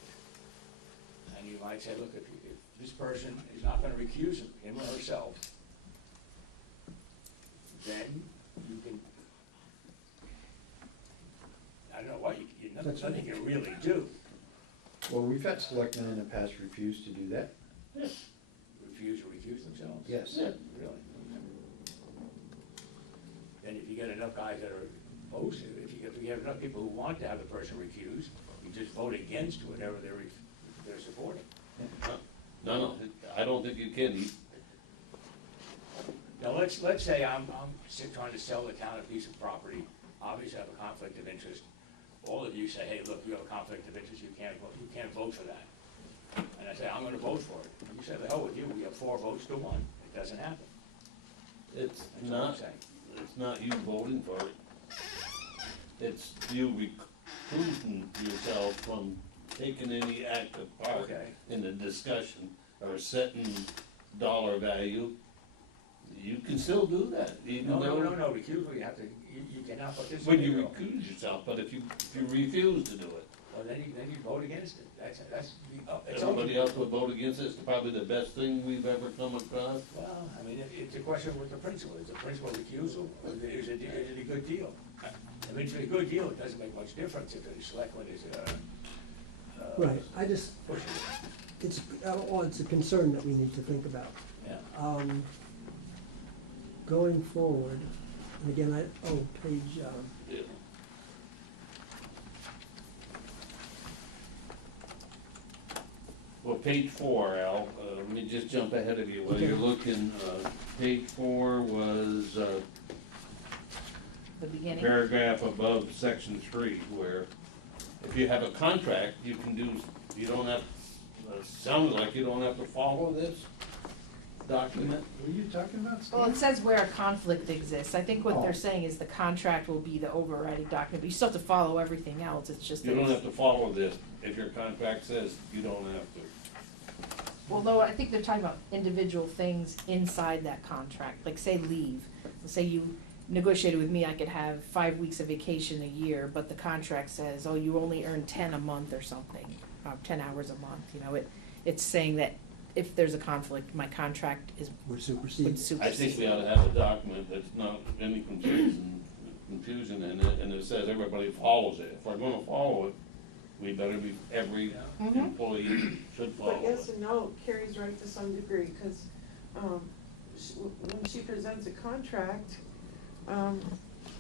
and you might say, look, if this person is not gonna recuse him or herself, then you can, I don't know what, That's nothing you can really do. Well, we've had selectmen in the past refuse to do that. Refuse to recuse themselves? Yes. Really? And if you get enough guys that are opposed to it. If you have enough people who want to have the person recused, you just vote against whatever they're supporting. No, I don't think you can. Now, let's say I'm trying to sell the town a piece of property, obviously I have a conflict of interest. All of you say, hey, look, you have a conflict of interest, you can't vote for that. And I say, I'm gonna vote for it. And you say, the hell with you, we have 4 votes to 1. It doesn't happen. It's That's all I'm not, saying. it's not you voting for it. It's you recusing yourself from taking any active part Okay. in the discussion or setting dollar value. You can still do that, even No, though. recusal, you have to, you cannot participate. When you recuse yourself, but if you refuse to do it, Well, then you vote against it. It's everybody else would vote against it. It's probably the best thing we've ever come across. Well, I mean, it's a question of what the principle is. The principle of recusal, or is it a good deal? I mean, if it's a good deal, it doesn't make much difference if the selectman is, Right, I just, pushing it. it's a concern that we need to think about. Yeah. Going forward, and again, page, Yeah. Well, page 4, Al, let me just jump ahead of you. While Okay. you're looking, page 4 was, The beginning. paragraph above section 3, where if you have a contract, you can do, you don't have, sounds like you don't have to follow this document. What are you talking about, Steve? Well, it says where a conflict exists. I think what Oh. they're saying is the contract will be the overriding document, but you still have to follow everything else. It's just. You that don't it's- have to follow this. If your contract says you don't have to. Well, no, I think they're talking about individual things inside that contract, like say leave. Say you negotiated with me, I could have 5 weeks of vacation a year, but the contract says, oh, you only earn 10 a month or something, 10 hours a month, you know, it's saying that if there's a conflict, my contract would would supersede. I think supersede. we ought to have a document that's not any confusion in it, and it says everybody follows it. If we're gonna follow it, we better be, every Mhm. employee should follow But yes it. and no, Carrie's right to some degree, because, when she presents a contract,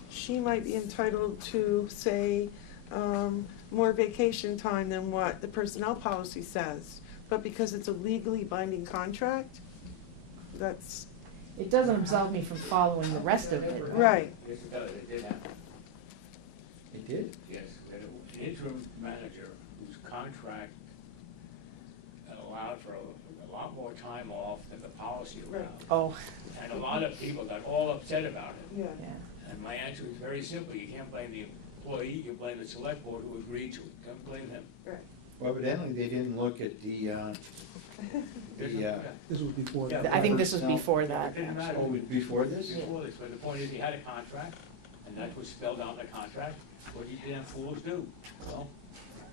she might be entitled to, say, more vacation time than what the personnel policy says. But because it's a legally binding contract, that's, It doesn't absolve me from following the rest of it. right. Yes, it does. It did happen. It did? Yes, we had an interim manager whose contract allowed for a lot more time off than the policy allowed. Oh, And a lot of people got all upset about it. Yeah. yeah. And my answer is very simple. You can't blame the employee, you can blame the select board who agreed to it. Don't blame them. Well, evidently, they didn't look at the, This was before. Yeah. that. I think this was Personnel. before that. It didn't matter. oh, before this? Before this, but the point is, he had a contract, and that was spelled out in the contract. What did you damn fools do? Well,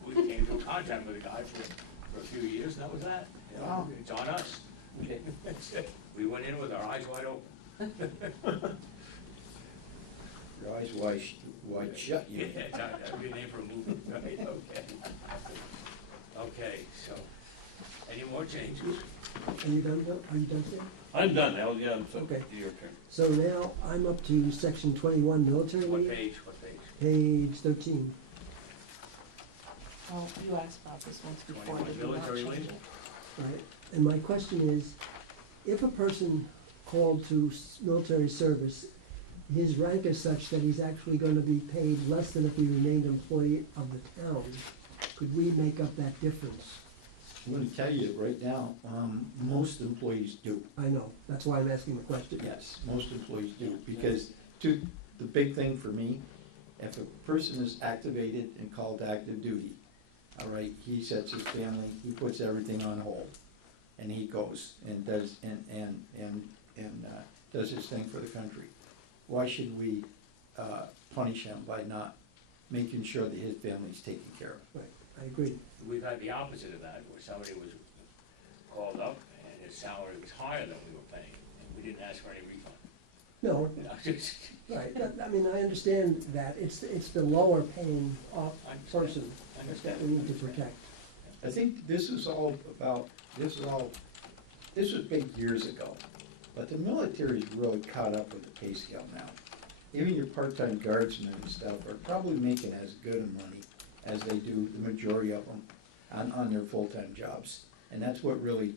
we came to a contract with the guy for a few years, and that was that. You know, Wow. it's on us. That's it. We went in with our eyes wide open. Your eyes wide shut, Yeah, you. that'd be a name for a movie, right? Okay. Okay, so, any more changes? Are you done, Bill? Are you done, Sam? I'm done, Al, yeah, so Okay. your turn. So now I'm up to section 21, military What leave, page, what page? page 13. Oh, you asked about this once before. 21 did you not military change leave? it? Right, and my question is, if a person called to military service, his rank is such that he's actually gonna be paid less than if he remained employee of the town, could we make up that difference? I'm gonna tell you right now, most employees do. I know, that's why I'm asking the question. Yes, most employees do, because the big thing for me, if a person is activated and called to active duty, all right, he sets his family, he puts everything on hold, and he goes and does, does his thing for the country. Why should we, punish him by not making sure that his family's taken care of? Right, I agree. We've had the opposite of that, where somebody was called up and his salary was higher than we were paying, and we didn't ask for any refund. No, You know, just- right, I mean, I understand that, it's the lower paying person I that understand. we need to protect. I think this was big years ago, but the military's really caught up with the pay scale now. even your part-time guardsmen and stuff are probably making as good a money as they do, the majority of them, on their full-time jobs. And that's what really,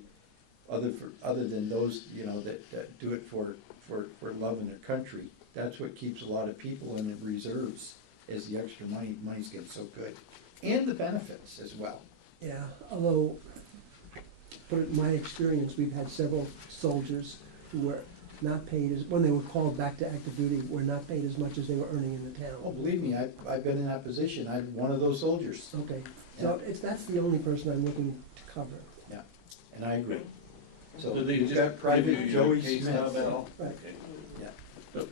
other than those, you know, that do it for loving their country, that's what keeps a lot of people in the reserves, is the extra money's getting so good. And the benefits as well. Yeah, although, put it in my experience, we've had several soldiers who were not paid as, when they were called back to active duty, were not paid as much as they were earning in the Oh, town. believe me, I've been in that position, I'm one of those soldiers. Okay, so that's the only person I'm looking to cover. Yeah, and I agree. So Do they you've just got give Private you your Joey case Smith. stub at all? Right. Okay. Yeah. So,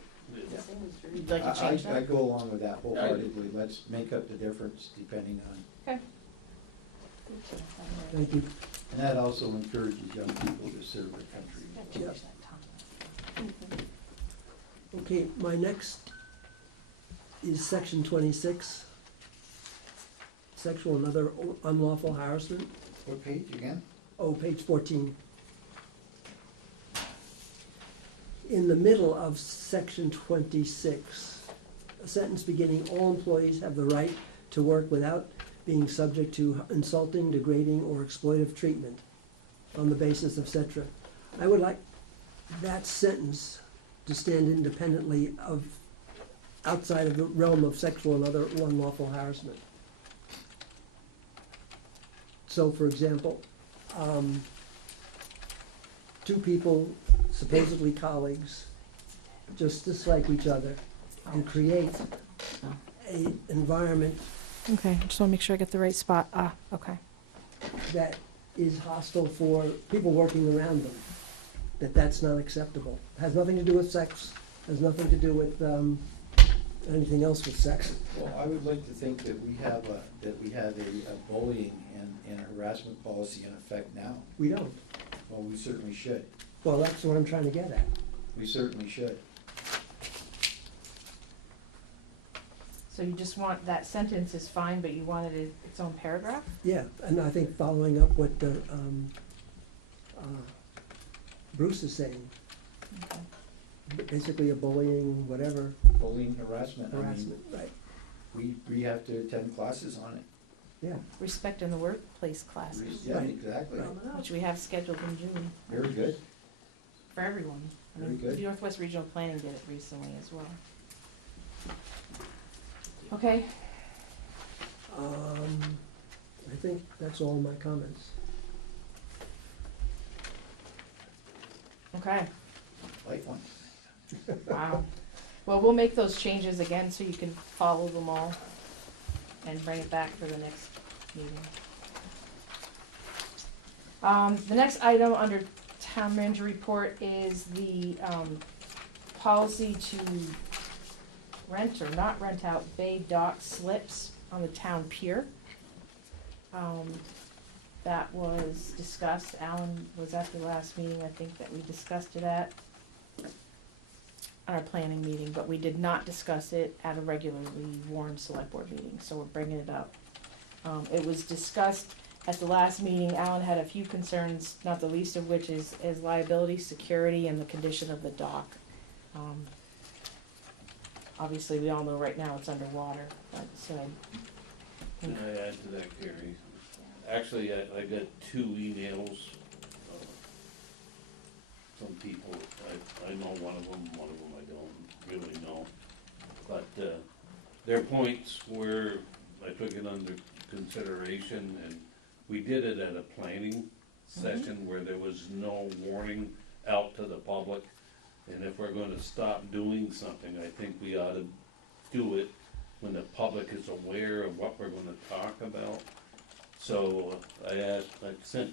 You'd like to change I that? go along with that wholeheartedly, let's make up the difference depending on, Okay. Thank you. and that also encourages young people to serve their country. Yep. Okay, my next is section 26, sexual and other unlawful harassment. What page again? Oh, page 14. In the middle of section 26, a sentence beginning, all employees have the right to work without being subject to insulting, degrading, or exploitive treatment on the basis of etc. I would like that sentence to stand independently of, outside of the realm of sexual and other unlawful harassment. So, for example, two people, supposedly colleagues, just dislike each other and create an environment Okay, I just wanna make sure I get the right spot. Okay. that is hostile for people working around them, that's not acceptable. Has nothing to do with sex, has nothing to do with anything else with sex. Well, I would like to think that we have a bullying and harassment policy in effect now. We don't. Well, we certainly should. Well, that's what I'm trying to get at. We certainly should. So you just want, that sentence is fine, but you wanted its own paragraph? Yeah, and I think following up what Bruce is saying, Okay. basically a bullying, whatever, Bullying, harassment, I mean, harassment, right, we have to attend classes on it. yeah. Respect in the workplace classes, Yeah, Right. exactly. Right. which we have scheduled in June Very good. for everyone. I Very mean, good. Northwest Regional Planning did it recently as well. Okay, I think that's all my comments. okay, Light one. wow. Well, we'll make those changes again so you can follow them all and bring it back for the next meeting. The next item under town manager report is the, policy to rent or not rent out bay dock slips on the town pier. That was discussed, Alan was at the last meeting, I think that we discussed it at our planning meeting, but we did not discuss it at a regularly warned select board meeting, so we're bringing it up. It was discussed at the last meeting, Alan had a few concerns, not the least of which is liability, security, and the condition of the dock. Obviously, we all know right now it's underwater, but so. Can I add to that, Gary? Actually, I got 2 emails from people. I know one of them I don't really know. But their points were, I took it under consideration, and we did it at a planning session where there was no warning out to the public. And if we're gonna stop doing something, I think we ought to do it when the public is aware of what we're gonna talk about. So I sent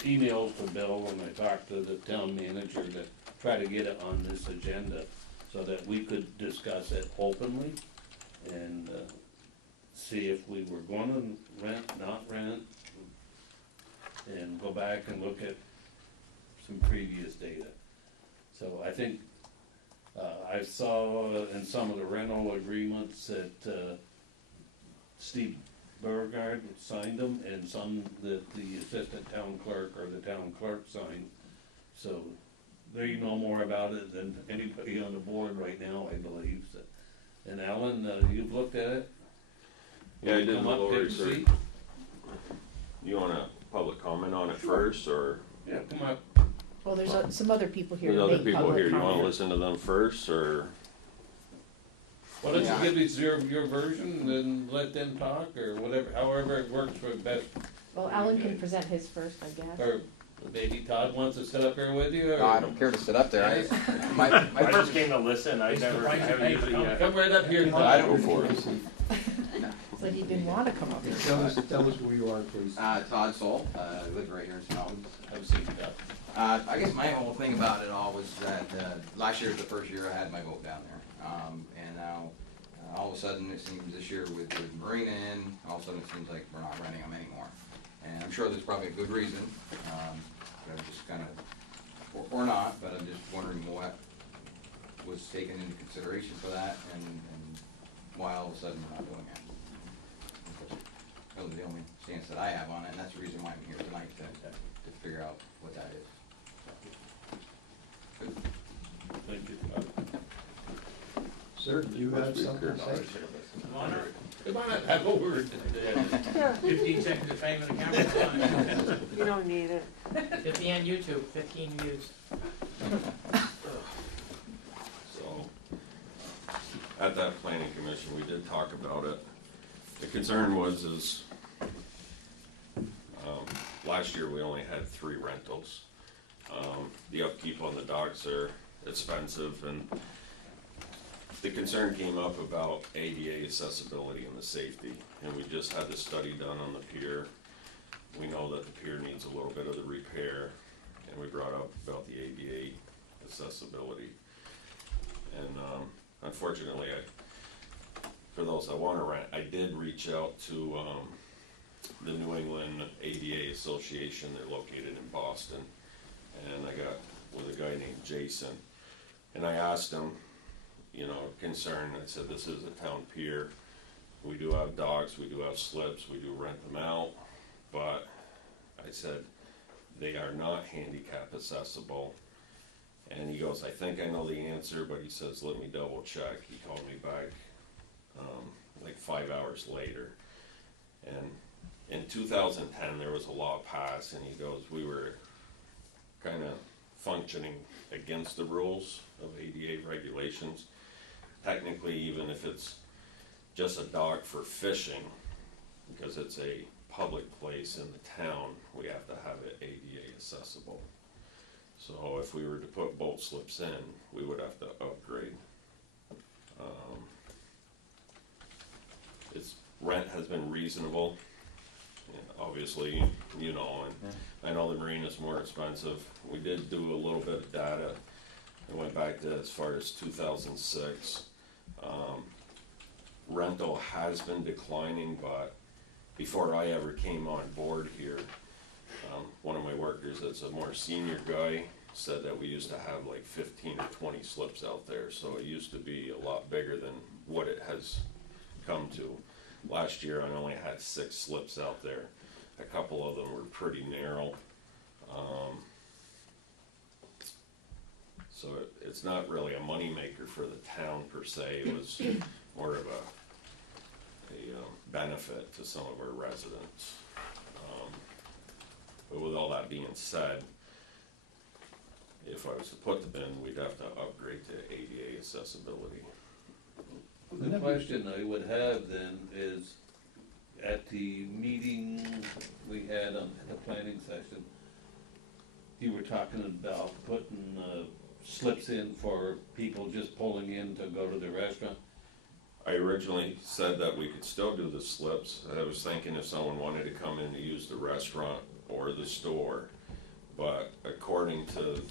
emails to Bill and I talked to the town manager to try to get it on this agenda so that we could discuss it openly and see if we were gonna rent, not rent, and go back and look at some previous data. So I think, I saw in some of the rental agreements that Steve Beauregard signed them, and some that the assistant town clerk or the town clerk signed. So they know more about it than anybody on the board right now, I believe. So- And Alan, you've looked at it? Yeah, I did a Come up, little take a research. seat. You want a public comment on it first, or Yeah, come up. Well, there's some other people here there's to other make people here, public you wanna comment. listen to them first, or? Why don't you give us your version, and let them talk, or whatever, however it works for best. Well, Alan can present his first, I guess. Or maybe Todd wants to sit up here with you, or? No, I don't care to sit up there. My I just purpose, came to listen, I It's the never, price I of haven't paper. usually, Come right up here, I Todd. don't- Go for it. So he didn't want to come up here. Tell us who you are, please. Todd Soul, I live right here in Albans. I've seen that. I guess my whole thing about it all was that, last year was the first year I had my vote down there. And now, all of a sudden, it seems this year with Marina in, all of a sudden it seems like we're not renting them anymore. And I'm sure there's probably a good reason, but I'm just kind of, or not, but I'm just wondering what was taken into consideration for that and why all of a sudden we're not doing it. That's really the only stance that I have on it, and that's the reason why I'm here tonight, to figure out what that is. Thank you, Todd. Sir, do you have something to say? Come on up. Come on up, have a word. 15 seconds of fame in the camera. You don't need it. It'll be on YouTube, 15 views. So, at that planning commission, we did talk about it. The concern was last year we only had 3 rentals. The upkeep on the docks are expensive, and the concern came up about ADA accessibility and the safety. And we just had the study done on the pier. We know that the pier needs a little bit of the repair, and we brought up about the ADA accessibility. And unfortunately, for those that want to rent, I did reach out to the New England ADA Association. They're located in Boston, and I got with a guy named Jason, and I asked him, you know, concern. I said, this is a town pier. We do have docks, we do have slips, we do rent them out, but I said, they are not handicap accessible. And he goes, I think I know the answer, but he says, let me double check. He called me back like 5 hours later. And in 2010, there was a law passed, and he goes, we were kind of functioning against the rules of ADA regulations. Technically, even if it's just a dock for fishing, because it's a public place in the town, we have to have it ADA accessible. So if we were to put boat slips in, we would have to upgrade. Its rent has been reasonable, obviously, you know, and I know the marina's more expensive. We did do a little bit of data. I went back to as far as 2006. Rental has been declining, but before I ever came on board here, one of my workers that's a more senior guy said that we used to have like 15 or 20 slips out there, so it used to be a lot bigger than what it has come to. Last year I only had 6 slips out there. A couple of them were pretty narrow. So it's not really a moneymaker for the town per se. It was more of a benefit to some of our residents. But with all that being said, if I was to put them in, we'd have to upgrade to ADA accessibility. The question I would have then is, at the meeting we had on the planning session, you were talking about putting slips in for people just pulling in to go to the restaurant. I originally said that we could still do the slips. I was thinking if someone wanted to come in to use the restaurant or the store, but according to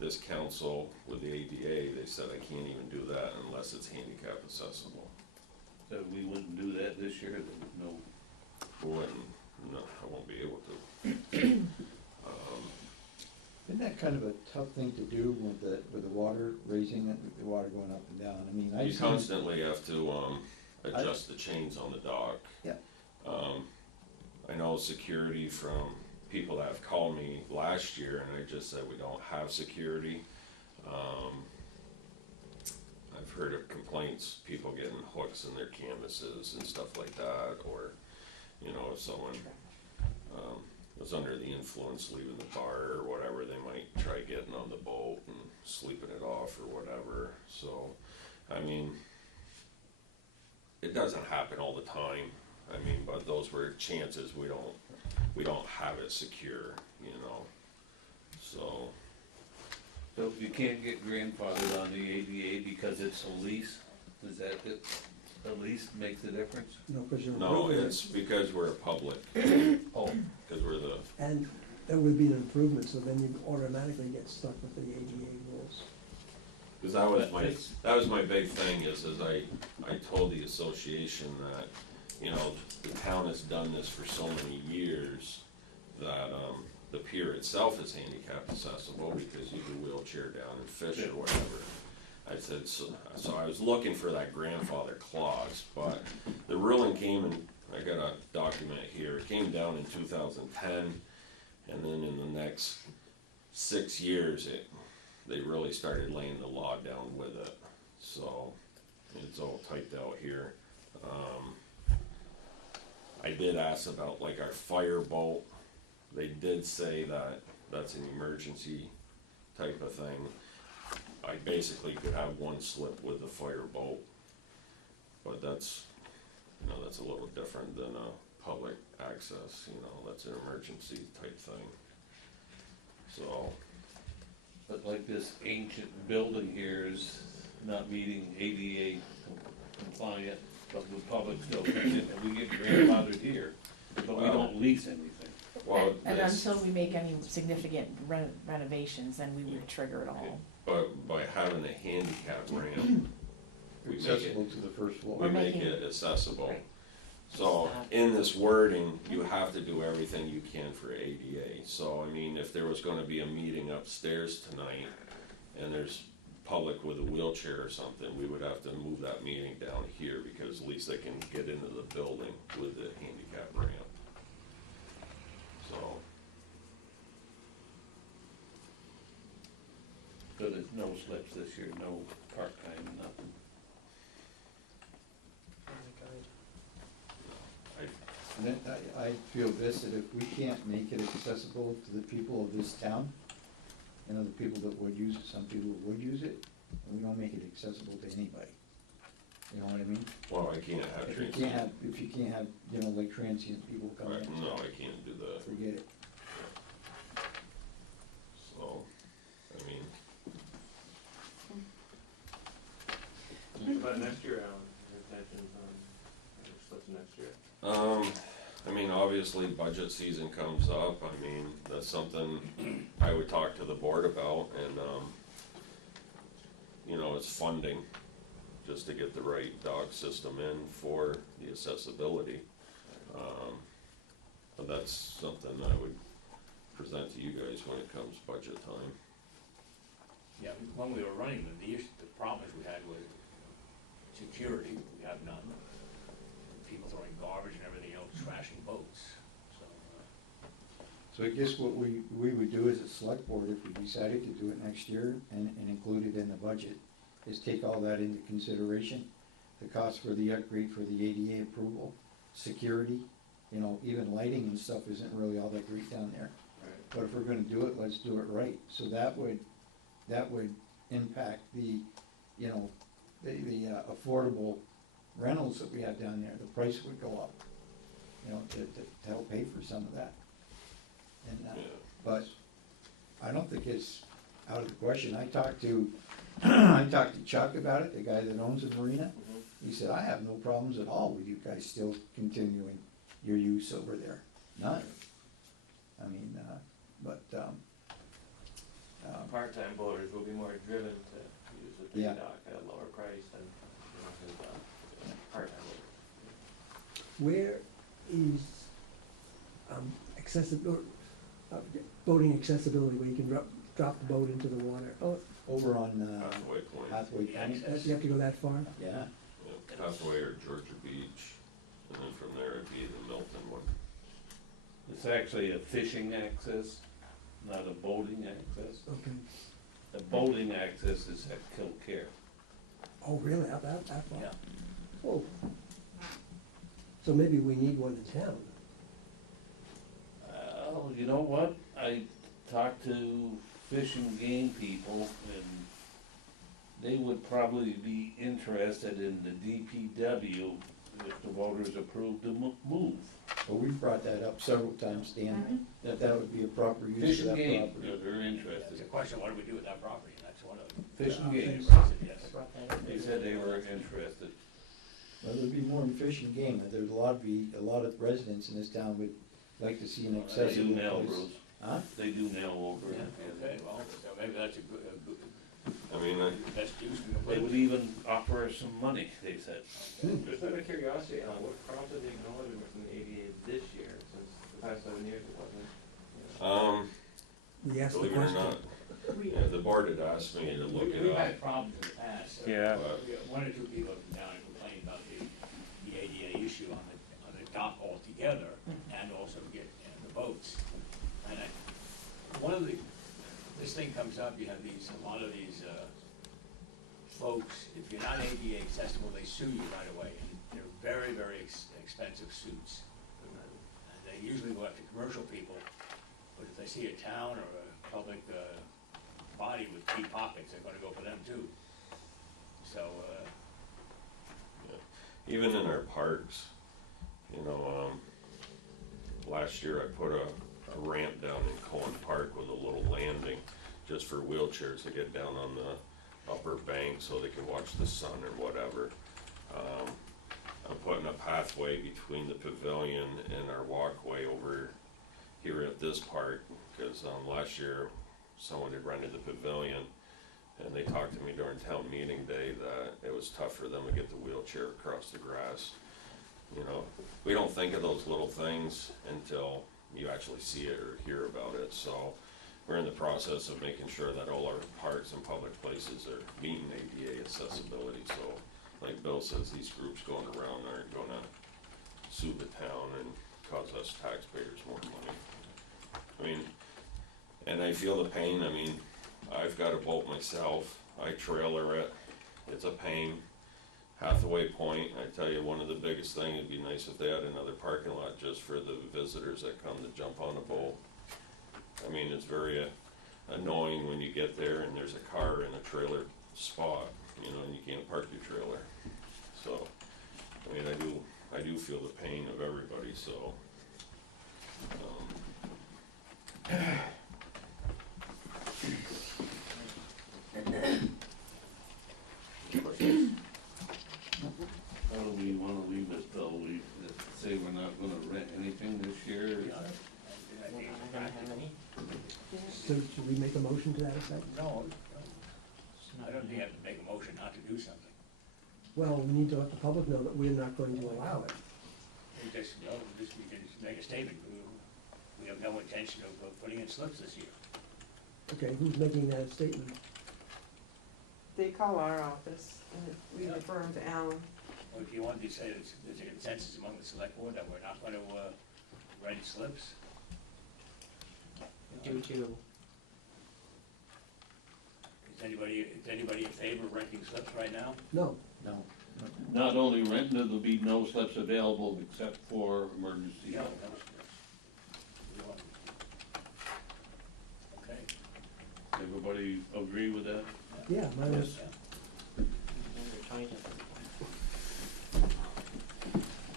this council with the ADA, they said I can't even do that unless it's handicap accessible. So we wouldn't do that this year, no. No, I won't be able to. Isn't that kind of a tough thing to do with the water, raising it, the water going up and down? I mean, You constantly have to adjust the chains on the dock. Yeah. I know security from people that have called me last year, and I just said we don't have security. I've heard of complaints, people getting hooks in their canvases and stuff like that, or, you know, if someone, was under the influence leaving the bar or whatever, they might try getting on the boat and sleeping it off or whatever. So, I mean, it doesn't happen all the time. I mean, but those were chances we don't have it secure, you know, so. So if you can't get grandfathered on the ADA because it's a lease, is that it? The lease makes a difference? No, because you're No, improving it's because we're a public, Oh, because we're the, And that would be an improvement, so then you automatically get stuck with the ADA rules. because that was my big thing is I told the association that, you know, the town has done this for so many years that, the pier itself is handicap accessible because you can wheelchair down and fish or whatever. I said, so I was looking for that grandfather clause, but the ruling came, and I got a document here, it came down in 2010, and then in the next 6 years, they really started laying the law down with it, so it's all typed out here. I did ask about like our fireboat, they did say that that's an emergency type of thing. I basically could have one slip with the fireboat, but that's, you know, that's a little different than a public access, you know, that's an emergency type thing. So, but like this ancient building here is not meeting ADA compliant, but the public still comes in, and we get grandfathered here, but we don't lease anything. well, And this, until we make any significant renovations, then we would trigger it all. but by having a handicap ramp, we make it, Accessible to the first floor. we We're make making- it accessible. Right. So, in this wording, you have to do everything you can for ADA. So, I mean, if there was gonna be a meeting upstairs tonight, and there's public with a wheelchair or something, we would have to move that meeting down here, because at least they can get into the building with the handicap ramp. So, So there's no slips this year, no part-time, nothing. And then I feel this, that if we can't make it accessible to the people of this town, you know, the people that would use it, some people would use it, and we don't make it accessible to anybody. You know what I mean? well, I can't have If you transient. can't have, you know, like transient people come Right, in, no, I can't do that, forget it. so, I mean, But next year, Alan, your intentions on slips next year? I mean, obviously, budget season comes up, I mean, that's something I would talk to the board about, and, you know, it's funding, just to get the right dog system in for the accessibility. But that's something I would present to you guys when it comes budget time. Yeah, when we were running them, the problems we had was security, we have none. People throwing garbage and everything else, trashing boats, so. So I guess what we would do as a select board, if we decided to do it next year and include it in the budget, is take all that into consideration. The cost for the upgrade for the ADA approval, security, you know, even lighting and stuff isn't really all that great down there. But if we're gonna do it, let's do it right. So that would impact the, you know, the affordable rentals that we have down there. The price would go up, you know, to help pay for some of that. And, Yeah. but I don't think it's out of the question. I talked to Chuck about it, the guy that owns the marina. He said, I have no problems at all with you guys still continuing your use over there. None. I mean, Part-time boaters will be more driven to use the Yeah. big dock at a lower price than, part-time boaters. Where is boating accessibility, where you can drop the boat into the water? Oh, over on, Hathaway Point, Hathaway Point. you have to go that far? Yeah, yeah, Hathaway or Georgia Beach, and then from there it'd be the Milton one. The It's actually a fishing access, not a boating access. Okay. The boating access is at Kilcare. Oh, really? Out that far? Yeah. Oh. So maybe we need one in town. Well, you know what? I talked to Fish and Game people, and they would probably be interested in the DPW if the voters approved the move. Well, we've brought that up several times, Dan, that that would be a proper use Fish of and that Game, property. they're very It's interested. a question, what do we do with that property? And that's one of them. Fish and Game, Yes. I brought that up. they said they were interested. Well, there'd be more than fish and game, but there's a lot of residents in this town would like to see an They do accessible nail, place. Bruce. Huh? They do nail over it. Okay, well, so maybe that's a good, I mean, best use. They would even offer us some money, they said. Just out of curiosity, what prompted the acknowledgement from the ADA this year, since the past 7 years it wasn't? We asked the Believe it or question. not, yeah, the board had asked me to look it We've up. had problems in the past. Yeah. We got one or two people have come down and complained about the ADA issue on the dock altogether, and also the boats. And this thing comes up, you have a lot of these, folks, if you're not ADA accessible, they sue you right away, and they're very, very expensive suits. And they usually go after commercial people, but if they see a town or a public, body with deep pockets, they're gonna go for them too. So, even in our parks, you know, last year I put a ramp down in Cohen Park with a little landing just for wheelchairs to get down on the upper bank so they can watch the sun or whatever. I'm putting a pathway between the pavilion and our walkway over here at this park, because last year someone had rented the pavilion, and they talked to me during town meeting day that it was tough for them to get the wheelchair across the grass. You know, we don't think of those little things until you actually see it or hear about it. So we're in the process of making sure that all our parks and public places are meeting ADA accessibility. So like Bill says, these groups going around aren't gonna sue the town and cause us taxpayers more money. I mean, and I feel the pain. I mean, I've got a boat myself. I trailer it. It's a pain. Hathaway Point, I tell you, one of the biggest things, it'd be nice if they had another parking lot just for the visitors that come to jump on a boat. I mean, it's very annoying when you get there and there's a car in a trailer spot, you know, and you can't park your trailer. So, I mean, I do feel the pain of everybody, so. How do we wanna leave it, Bill? We say we're not gonna rent anything this year? I think it's practical. So should we make a motion to that effect? No, I don't think you have to make a motion not to do something. Well, we need to let the public know that we're not going to allow it. You just, you can just make a statement, we have no intention of putting in slips this year. Okay, who's making that statement? They call our office, and we refer them to Alan. Or if you want to say there's a consensus among the select board that we're not gonna, write slips. Due to, Is anybody in favor of renting slips right now? No. No. Not only renting, there'll be no slips available except for emergency No, help. no slips. We want- Okay. Everybody agree with that? Yeah, mine was,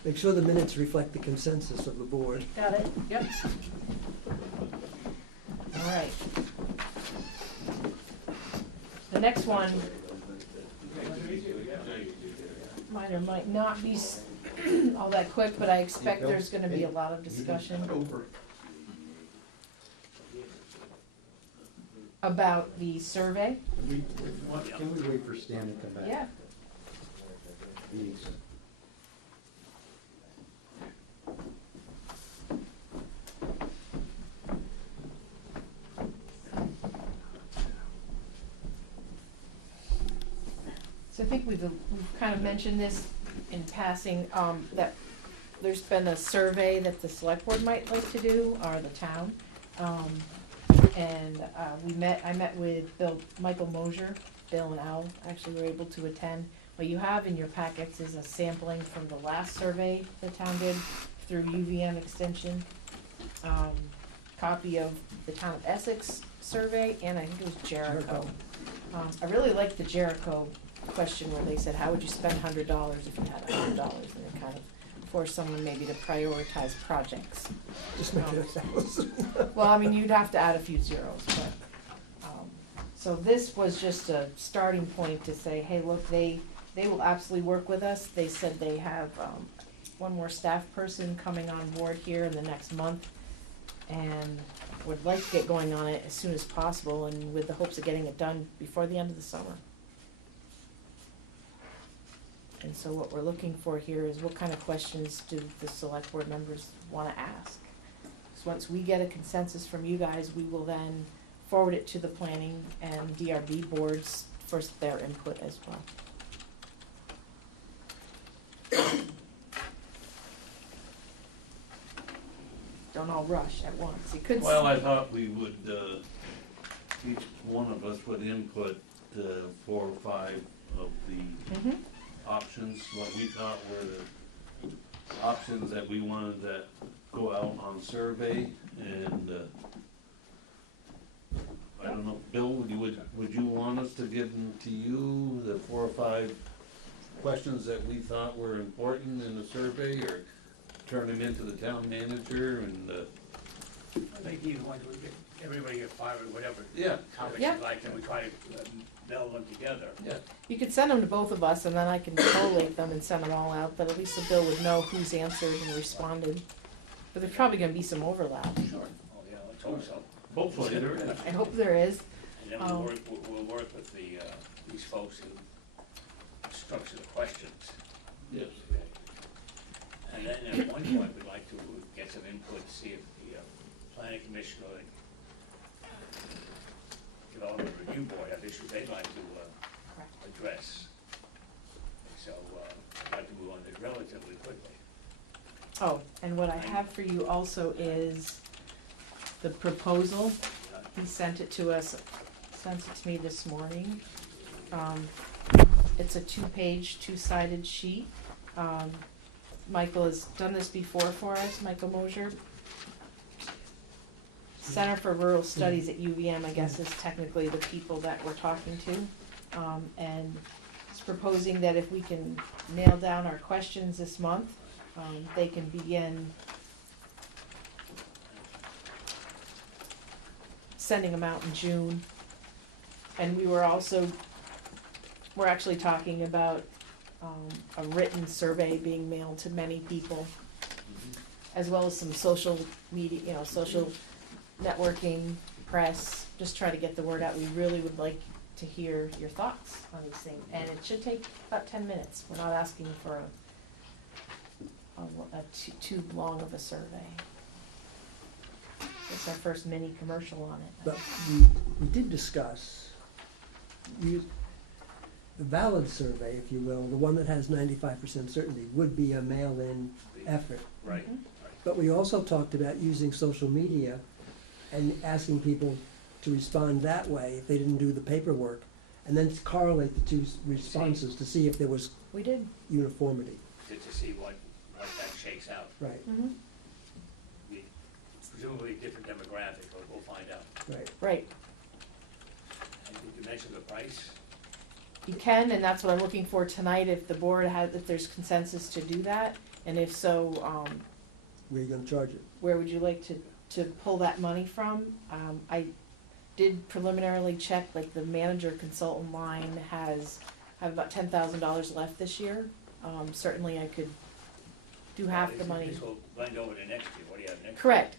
make sure the minutes reflect the consensus of the board. Got it? Yep. All right. The next one might or might not be all that quick, but I expect there's gonna be a lot of discussion about the survey. Can we wait for Stan to come back? Yeah. Please. So I think we've kind of mentioned this in passing, that there's been a survey that the select board might like to do, or the town. And I met with Michael Mosier, Bill and Al actually were able to attend. What you have in your packets is a sampling from the last survey the town did through UVM Extension. Copy of the town of Essex survey, and I think it was Jericho. I really liked the Jericho question where they said, how would you spend $100 if you had $100? And it kind of forced someone maybe to prioritize projects. Just make it 1,000. Well, I mean, you'd have to add a few zeros, but, so this was just a starting point to say, hey, look, they will absolutely work with us. They said they have, one more staff person coming on board here in the next month, and would like to get going on it as soon as possible, and with the hopes of getting it done before the end of the summer. And so what we're looking for here is what kind of questions do the select board members wanna ask? So once we get a consensus from you guys, we will then forward it to the planning and DRB boards for their input as well. Don't all rush at once. You could. Well, I thought we would, each one of us would input 4 or 5 of the options, what we thought were the options that we wanted to go out on survey, and I don't know, Bill, would you want us to give them to you, the 4 or 5 questions that we thought were important in the survey, or turn them into the town manager and I think either one, we get, everybody get 5 or whatever yeah, topics Yeah. you like, and we try to meld them together. yeah. You could send them to both of us, and then I can collate them and send them all out, but at least the Bill would know who's answered and responded. But there's probably gonna be some overlap. Sure. Oh, yeah, let's hope so. Hopefully there is. I hope there is. And then we'll work with these folks who structure the questions. Yes. And then at one point, we'd like to get some input, see if the planning commission or the development review board have issues they'd like to address. So I'd like to move on this relatively quickly. Oh, and what I have for you also is the proposal. He sent it to us, sent it to me this morning. It's a 2-page, 2-sided sheet. Michael has done this before for us, Michael Mosier. Center for Rural Studies at UVM, I guess, is technically the people that we're talking to. And it's proposing that if we can nail down our questions this month, they can begin sending them out in June. And we're actually talking about a written survey being mailed to many people, as well as some social media, social networking, press, just try to get the word out. We really would like to hear your thoughts on these things, and it should take about 10 minutes. We're not asking for too long of a survey. It's our first mini commercial on it. But we did discuss the valid survey, if you will, the one that has 95% certainty, would be a mail-in effort. Right. But we also talked about using social media and asking people to respond that way if they didn't do the paperwork, and then correlate the 2 responses to see if there was We did. uniformity. To see what that shakes out. Right, Presumably different demographic, but we'll find out. right. Right. And did you mention the price? You can, and that's what I'm looking for tonight, if the board has, if there's consensus to do that, and if so, Where are you gonna charge it? where would you like to pull that money from? I did preliminarily check, like the manager consultant line have about $10,000 left this year. Certainly I could do half the money. This will blend over to next year. What do you have next year? Correct.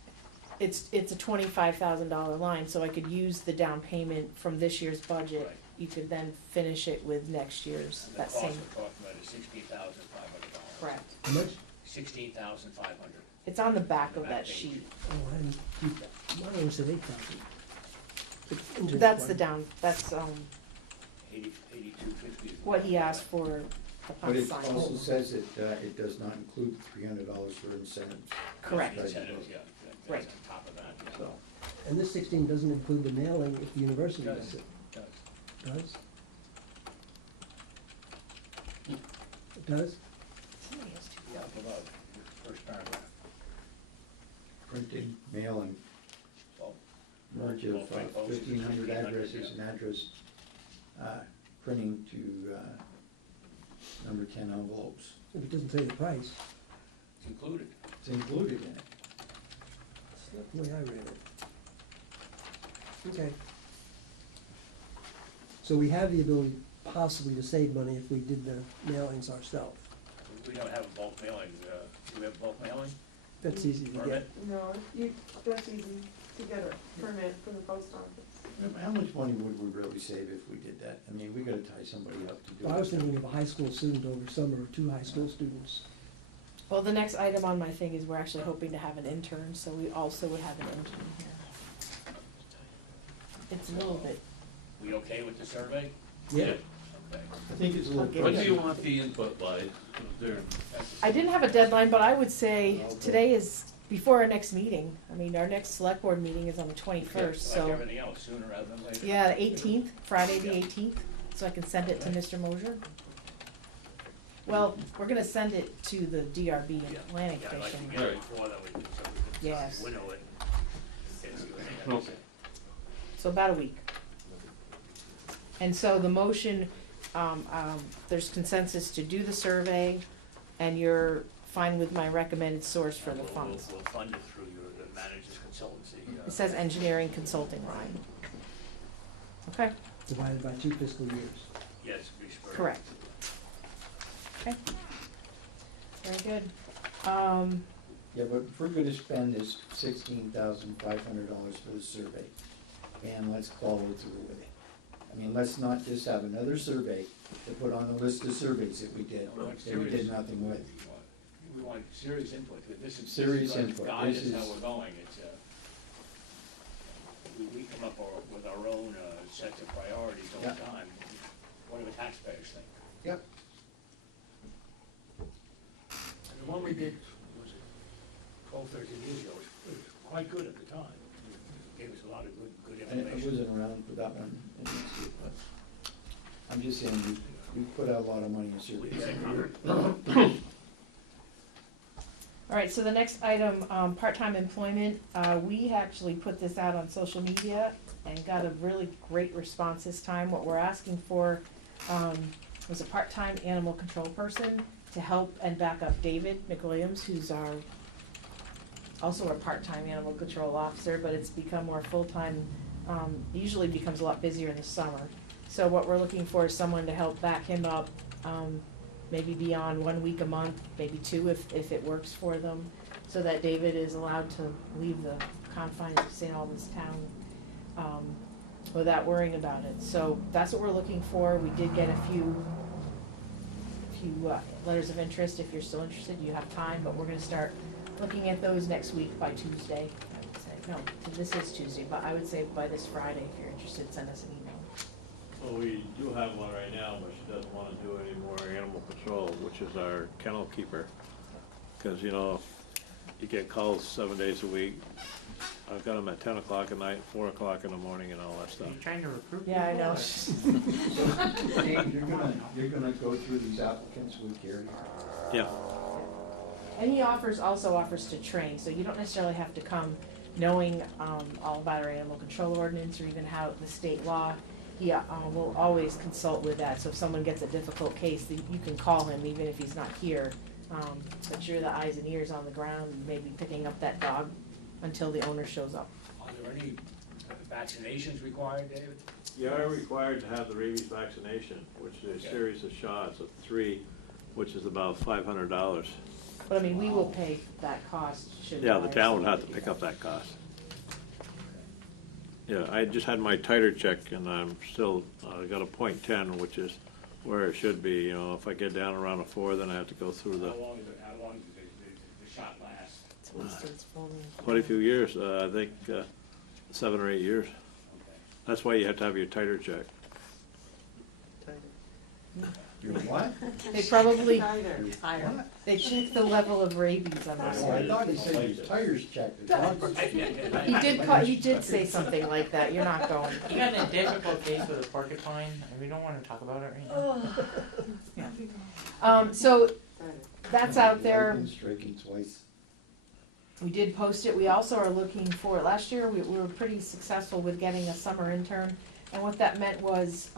It's a $25,000 line, so I could use the down payment from this year's budget. Right. You could then finish it with next year's, And the that cost same, we're talking about is $16,500. correct. How much? $16,500. It's on the back of Back that page. sheet. Oh, I didn't keep that. Mine only said 8,000. That's the down, that's, 8250. what he asked for But it sign. also says it does not include $300 for incentives. Correct. Incentives, yeah, Right. that's on top of that, yeah. So, And this 16 doesn't include the mailing if the university Does. does it. Does. Does? It does? Yeah, below, first paragraph. printing, mailing, Well, merge of Well, print postage, 1,500 1,500, addresses yeah. and address, printing to number 10 envelopes. If it doesn't say the price, it's included. It's included in it. that's not the way I read it. Okay. So we have the ability possibly to save money if we did the mailings ourselves. We don't have a bulk mailing, do we have bulk mailing? That's easy to Permit? get. No, that's easy to get a permit from the post office. How much money would we really save if we did that? I mean, we gotta tie somebody up to do it. I was thinking of a high school student over summer, or 2 high school students. Well, the next item on my thing is we're actually hoping to have an intern, so we also would have an intern here. It's a little bit, We okay with the survey? Yeah. Okay. I think it's a little. Okay. When do you want the input by? There- I didn't have a deadline, but I would say today is before our next meeting. I mean, our next select board meeting is on the 21st, Like so. everything else, sooner rather than later. Yeah, the 18th, Friday the 18th, so I can send it to Mr. Mosier. Well, we're gonna send it to the DRB and Yeah. Planning Yeah, I'd like to Commission. get it before that, so we can Yes. winnow it. And see what they have to Okay. say. So about a week. And so the motion, there's consensus to do the survey, and you're fine with my recommended source for the funds. We'll fund it through your, the manager's consultancy. It says engineering consulting, Ryan. Okay, Divided by 2 fiscal years. Yes, be sure. correct. Okay. Very good. Yeah, but if we're gonna spend this $16,500 for the survey, and let's follow through with it. I mean, let's not just have another survey to put on the list of surveys that we did, We want that we did serious- nothing with. We want serious input, this is. Serious this is input. Guide This us how is- we're going, it's, we come up with our own, sets of priorities all the Yeah. time. What do the taxpayers think? Yep. And the one we did, was it 12, 13 years ago, was quite good at the time. It gave us a lot of good I information. wasn't around for that one, but I'm just saying, we put out a lot of money in surveys. All right, so the next item, part-time employment, we actually put this out on social media and got a really great response this time. What we're asking for, was a part-time animal control person to help and back up David McWilliams, who's also our part-time animal control officer, but it's become more full-time, usually becomes a lot busier in the summer. So what we're looking for is someone to help back him up, maybe beyond 1 week a month, maybe 2 if it works for them, so that David is allowed to leave the confines of St. Albans town without worrying about it. So that's what we're looking for. We did get a few letters of interest. If you're still interested, you have time, but we're gonna start looking at those next week by Tuesday, I would say. No, this is Tuesday, but I would say by this Friday, if you're interested, send us an email. Well, we do have one right now, but she doesn't wanna do any more animal control, which is our kennel keeper. Cause you know, you get calls 7 days a week. I've got them at 10 o'clock at night, 4 o'clock in the morning and all that Are stuff. you trying to recruit Yeah, I people, know. or- Dave, you're gonna go through these applicants with Gary? Yeah, And he also offers to train, so you don't necessarily have to come knowing all about our animal control ordinance or even how the state law. He will always consult with that, so if someone gets a difficult case, you can call him even if he's not here. But you're the eyes and ears on the ground, maybe picking up that dog until the owner shows up. Are there any vaccinations required, David? you are required to have the rabies vaccination, which is a Okay. series of shots of 3, which is about $500. But I mean, we will pay that cost should. Yeah, the hire town would somebody have to do pick that. up that cost. Yeah, I just had my titer check and I'm still, I got a .10, which is where it should be, you know, if I get down around a 4, then I have to go through the, How long does the shot last? It's wasted, it's fully- quite a few years, I think 7 or 8 years. Okay. That's why you have to have your titer check. You're what? They probably, Higher. they checked the level of rabies on Oh, their I thought he said his tires checked. He did say something like that, you're not going. You got in a difficult case with a porcupine, and we don't wanna talk about it right now. So that's out there. I've been striking twice. We did post it. We also are looking for, last year we were pretty successful with getting a summer intern. And what that meant was,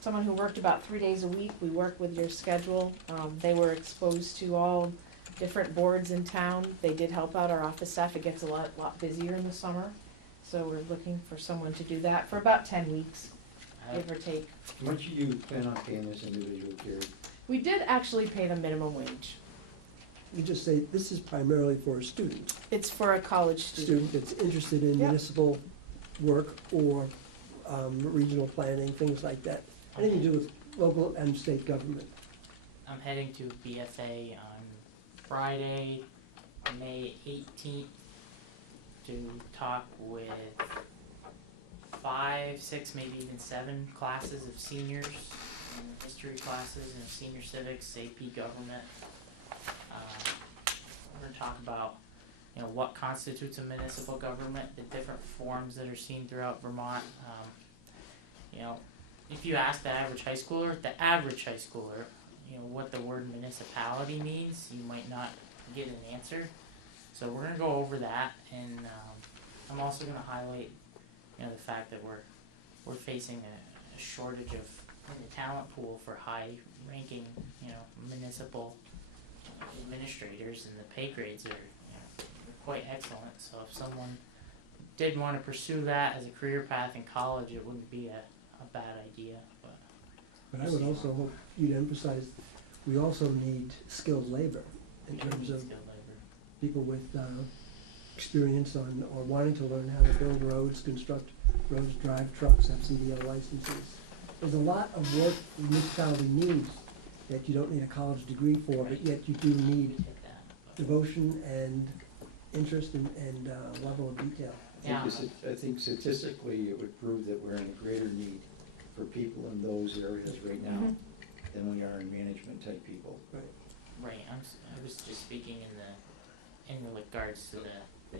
someone who worked about 3 days a week. We work with your schedule. They were exposed to all different boards in town. They did help out our office staff. It gets a lot busier in the summer. So we're looking for someone to do that for about 10 weeks, give or take. How much do you plan on paying this individual, Carrie? We did actually pay the minimum wage. You just say, this is primarily for a student. It's for a college student. That's interested in Yep. municipal work or regional planning, things like that. Anything to do with local and state government. I'm heading to BFA on Friday, May 18th, to talk with 5, 6, maybe even 7 classes of seniors, history classes, senior civics, AP government. We're gonna talk about, what constitutes a municipal government, the different forms that are seen throughout Vermont. If you ask the average high schooler, what the word municipality means, you might not get an answer. So we're gonna go over that, and I'm also gonna highlight, the fact that we're facing a shortage of in the talent pool for high-ranking, municipal administrators, and the pay grades are, quite excellent. So if someone did want to pursue that as a career path in college, it wouldn't be a bad idea. But I would also hope you'd emphasize, we also need skilled labor in terms of Skilled labor. people with experience on, or wanting to learn how to build roads, construct roads, drive trucks, have CDL licenses. There's a lot of work the municipality needs that you don't need a college degree for, but yet you do need Take that. devotion and interest and level of detail. Yeah. I think statistically, it would prove that we're in a greater need for people in those areas right now Mhm. than we are in management type people. Right. I was just speaking in regards to the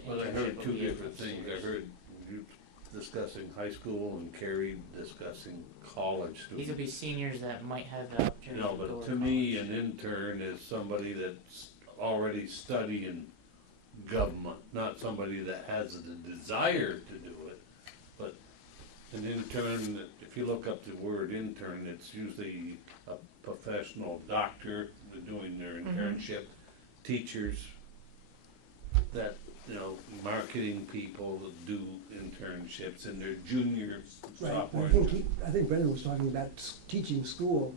Well, I internship heard will two be different for things. I seniors. heard you discussing high school and Carrie discussing college These will students. be seniors that might have the opportunity to go But to to me, college. an intern is somebody that's already studying government, not somebody that has the desire to do it. But an intern, if you look up the word intern, it's usually a professional doctor doing their internship, teachers that, marketing people that do internships in their junior Right, sophomore. I think Brendan was talking about teaching school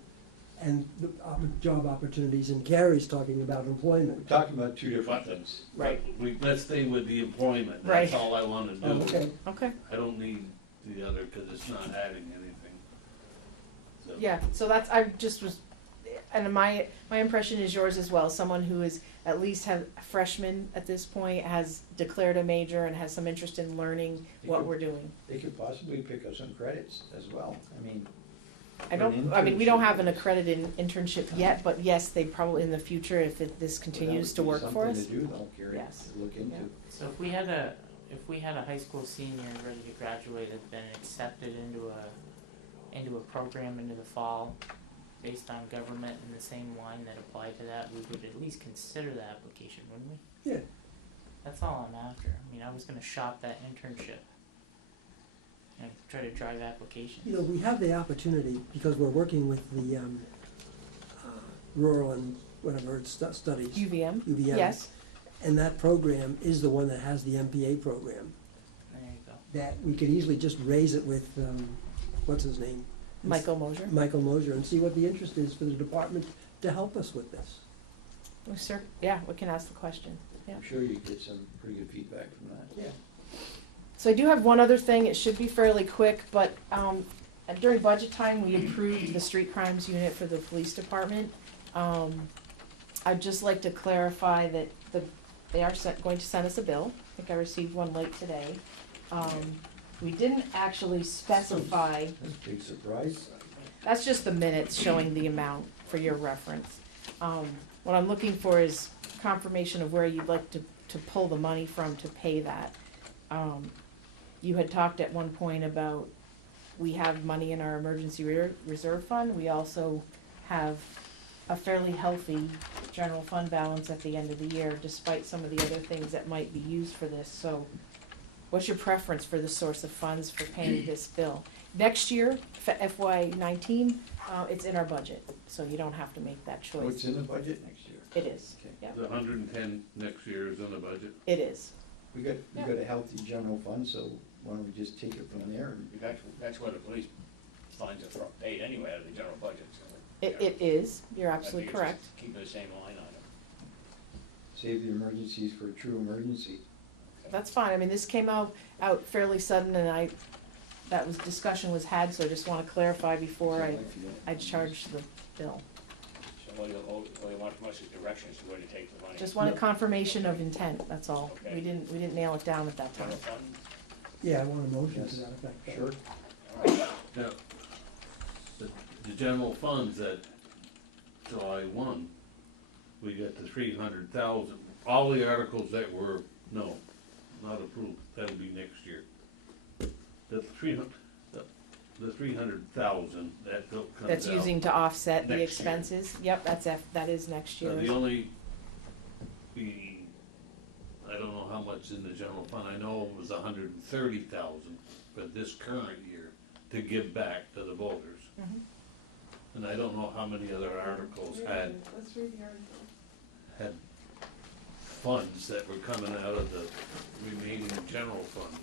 and the job opportunities, and Carrie's talking about We're employment. talking about two different things. Right. Let's stay with the employment, Right. that's all I wanna do. Oh, okay. Okay. I don't need the other, cause it's not adding anything. So- Yeah, so that's, I just was, and my impression is yours as well, someone who is at least have a freshman at this point, has declared a major and has some interest in learning what we're doing. They could possibly pick up some credits as well. I mean, We don't have an accredited internship yet, but yes, they probably in the future, if this continues to work for us. Something to do though, Gary, Yes. to look into. Yeah. So if we had a high school senior ready to graduate and been accepted into a program into the fall based on government in the same line that applied to that, we would at least consider the application, wouldn't we? Yeah. That's all I'm after. I was gonna shop that internship and try to drive applications. We have the opportunity, because we're working with the rural and whatever studies. UVM? UVM. Yes, And that program is the one that has the MPA program, There you go. that we could easily just raise it with, what's his name? Michael Mosier. Michael Mosier, and see what the interest is for the department to help us with this. Sir, yeah, we can ask the question. Yeah. I'm sure you get some pretty good feedback from that. Yeah. So I do have one other thing, it should be fairly quick, but during budget time, we approved the street crimes unit for the police department. I'd just like to clarify that they are going to send us a bill. I think I received one late today. We didn't actually specify, That's a big surprise. That's just the minutes showing the amount for your reference. What I'm looking for is confirmation of where you'd like to pull the money from to pay that. You had talked at one point about, we have money in our emergency reserve fund. We also have a fairly healthy general fund balance at the end of the year, despite some of the other things that might be used for this. So what's your preference for the source of funds for paying this bill? Next year, for FY19, it's in our budget, so you don't have to make that choice. What's in the budget next year? It is, Okay. yeah, The 110 next year is in the budget. it is. We got a healthy general fund, so why don't we just take it from there? And That's where the police funds are paid anyway, out of the general budget, so. It is, you're I think absolutely it's correct. just keep the same line item. save the emergencies for a true emergency. That's fine, I mean, this came out fairly sudden, and discussion was had, so I just wanna clarify before I charge the bill. So all you want from us is directions to where to take the money. Just want a confirmation of intent, that's all. Okay. We didn't nail it down at that time. General fund? Yeah, I want a motion to Yes. that effect. Sure. All right. Now, the general funds at July 1, we got the 300,000. All the articles that were, no, not approved, that'll be next year. The 300,000 that comes out. That's using to offset the next year. expenses. Yep, that is next The year's. only, I don't know how much in the general fund, I know it was 130,000 for this current year to give back to the voters. Mhm. And I don't know how many other articles had Let's read the article. funds that were coming out of the remaining general funds.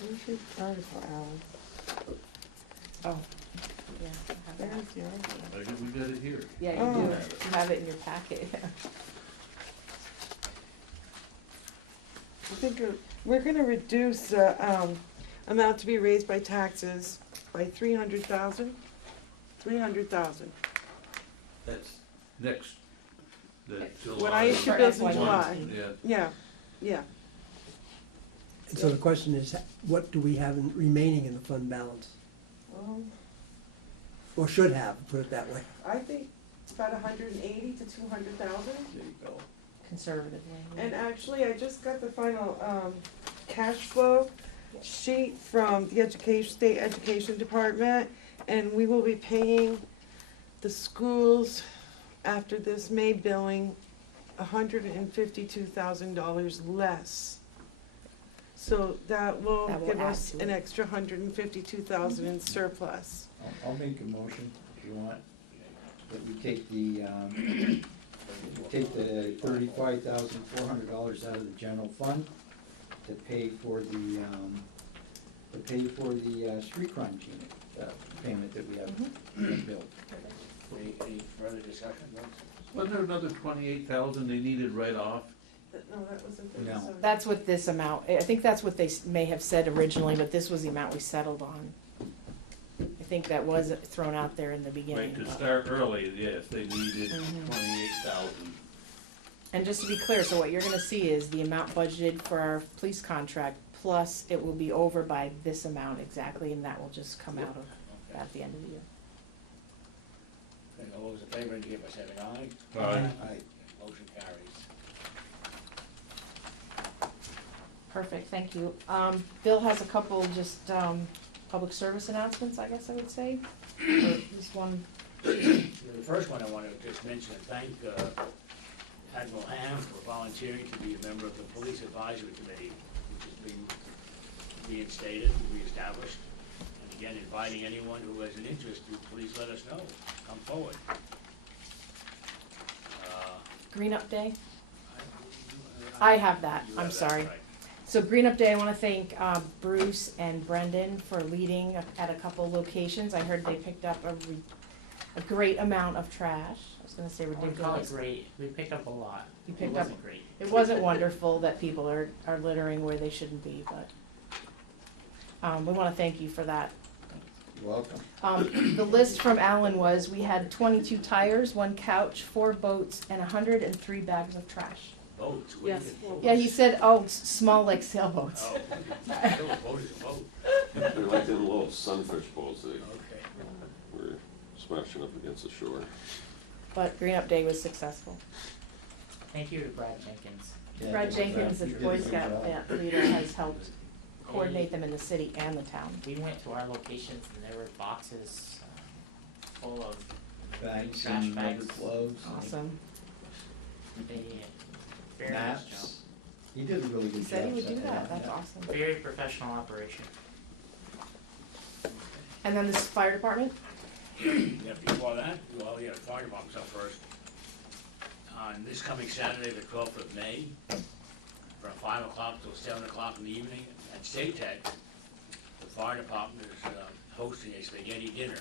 Where's your article, Alan? Oh, yeah, I have There's that. the article. I think we got it here. Yeah, you Oh. do. You have it in your packet. I think we're gonna reduce the, amount to be raised by taxes by 300,000. 300,000. That's next, the July. When I issue For bills in FY19. July. Yeah, Yeah. And so the question is, what do we have remaining in the fund balance? Well, Or should have, put it that way. I think it's about 180 to 200,000. There you go. Conservatively. yeah. And actually, I just got the final cash flow sheet from the State Education Department, and we will be paying the schools after this May billing $152,000 less. So that will That will give add us to an it. extra $152,000 in surplus. I'll make a motion if you want, that we take the $35,400 out of the general fund to pay for the street crimes unit, payment that we have billed. Any further discussion? wasn't there another 28,000 they needed right off? No, that was the No. 37. That's what this amount, I think that's what they may have said originally, but this was the amount we settled on. I think that was thrown out there in the beginning. Right, to but- start early, yes, they needed Mhm. 28,000. And just to be clear, so what you're gonna see is the amount budgeted for our police contract, plus it will be over by this amount exactly, and that will just come out of, Okay. at the end of the year. Okay, all those in favor indicate by saying aye. Aye. Motion carries. Perfect, thank you. Bill has a couple just, public service announcements, I guess I would say. Or just one, The first one I want to just mention and thank Admiral Ham for volunteering to be a member of the Police Advisory Committee, which has been reinstated, reestablished. And again, inviting anyone who has an interest to please let us know, come forward. Green Up Day. I have that, You I'm have that, sorry. right. So Green Up Day, I wanna thank, Bruce and Brendan for leading at a couple locations. I heard they picked up a great amount of trash. I was gonna say I wouldn't call it ridiculous. great, we picked up a lot. You picked It up- wasn't great. It wasn't wonderful that people are littering where they shouldn't be, but, we wanna thank you for that. You're welcome. The list from Alan was, we had 22 tires, 1 couch, 4 boats, and 103 bags of trash. Boats. what do Yes. you get? Yeah, he said, oh, small like sailboats. Oh, a boat is a boat. They're like them little sunfish boats, Okay. smashing up against the shore. But Green Up Day was successful. Thank you to Brad Jenkins. Yeah, Brad Jenkins, the you did a Boy good Scout job. leader, has helped coordinate them in the city and the town. We went to our locations and there were boxes full of Bags trash and rubber bags. gloves. and Awesome. They, very nice job. Maps. He did a really good He job. said he would do setting that, up. that's awesome. Very professional operation. And then this fire department, Yeah, before that, well, yeah, the fire department's up first. On this coming Saturday, the 12th of May, from 5 o'clock till 7 o'clock in the evening at SATEC, the fire department is hosting a spaghetti dinner.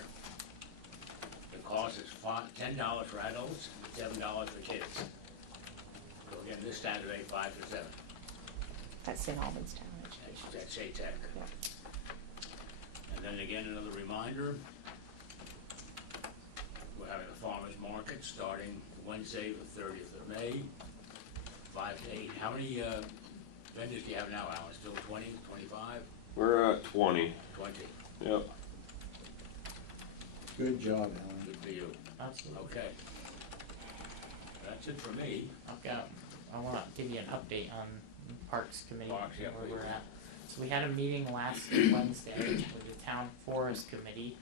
The cost is $10 for adults and $7 for kids. So again, this Saturday, 5 to 7, at St. Albans Town. at SATEC. Yeah. And then again, another reminder, we're having a farmer's market starting Wednesday, the 30th of May, 5 to 8. How many vendors do you have now, Alan? Still 20, 25, We're at 20. 20? Yep. Good job, Alan. Good for you. Absolutely. Okay. That's it for me. I wanna give you an update on Parks Committee, Parks, yeah, where we're please. at. So we had a meeting last Wednesday with the Town Forest Committee.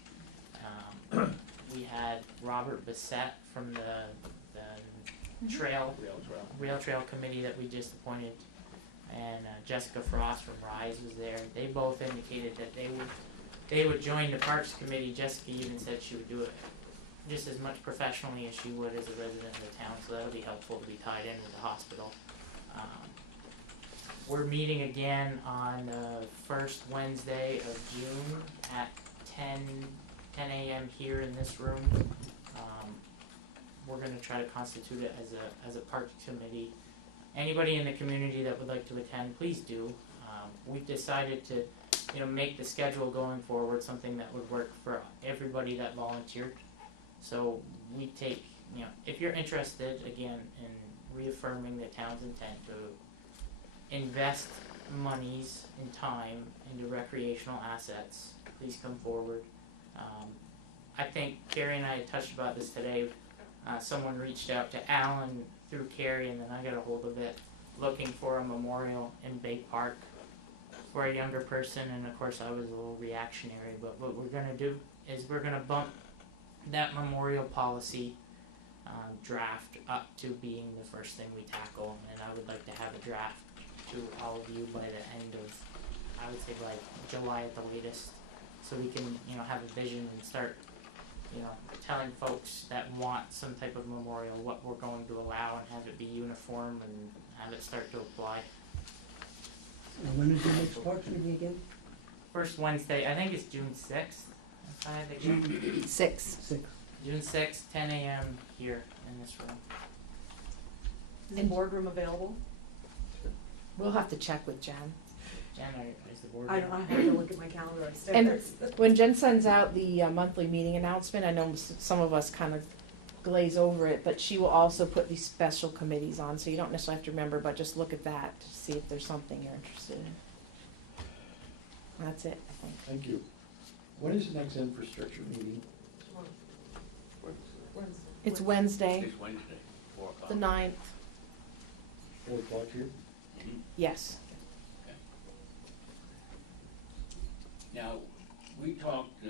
We had Robert Bissett from the Rail Trail Committee that we just appointed, and Jessica Frost from RISE was there. They both indicated that they would join the Parks Committee. Jessica even said she would do it just as much professionally as she would as a resident of the town, so that'll be helpful to be tied in with the hospital. We're meeting again on the first Wednesday of June at 10 a.m. here in this room. We're gonna try to constitute it as a park committee. Anybody in the community that would like to attend, please do. We've decided to, make the schedule going forward something that would work for everybody that volunteered. So we take, if you're interested, again, in reaffirming the town's intent to invest monies and time into recreational assets, please come forward. I think Carrie and I had touched about this today. Someone reached out to Alan through Carrie, and then I got a hold of it, looking for a memorial in Bay Park for a younger person, and of course I was a little reactionary, but what we're gonna do is we're gonna bump that memorial policy draft up to being the first thing we tackle, and I would like to have a draft to all of you by the end of, I would say by July at the latest, so we can, have a vision and start, telling folks that want some type of memorial what we're going to allow, and have it be uniform and have it start to apply. And when is your next parks meeting again? First Wednesday, I think it's June 6th. If I had to check. 6. 6. June 6th, 10 a.m. here in this room. Is the boardroom available? We'll have to check with Jen. Jen, is the board? I don't know, I have to look at my calendar And upstairs. when Jen sends out the monthly meeting announcement, I know some of us kind of glaze over it, but she will also put these special committees on, so you don't necessarily have to remember, but just look at that to see if there's something you're interested in. That's it, I think. Thank you. When is the next infrastructure meeting? It's Wednesday, It's Wednesday, 4 o'clock. the 9th. 4 o'clock here? Mhm. Yes. Now, we talked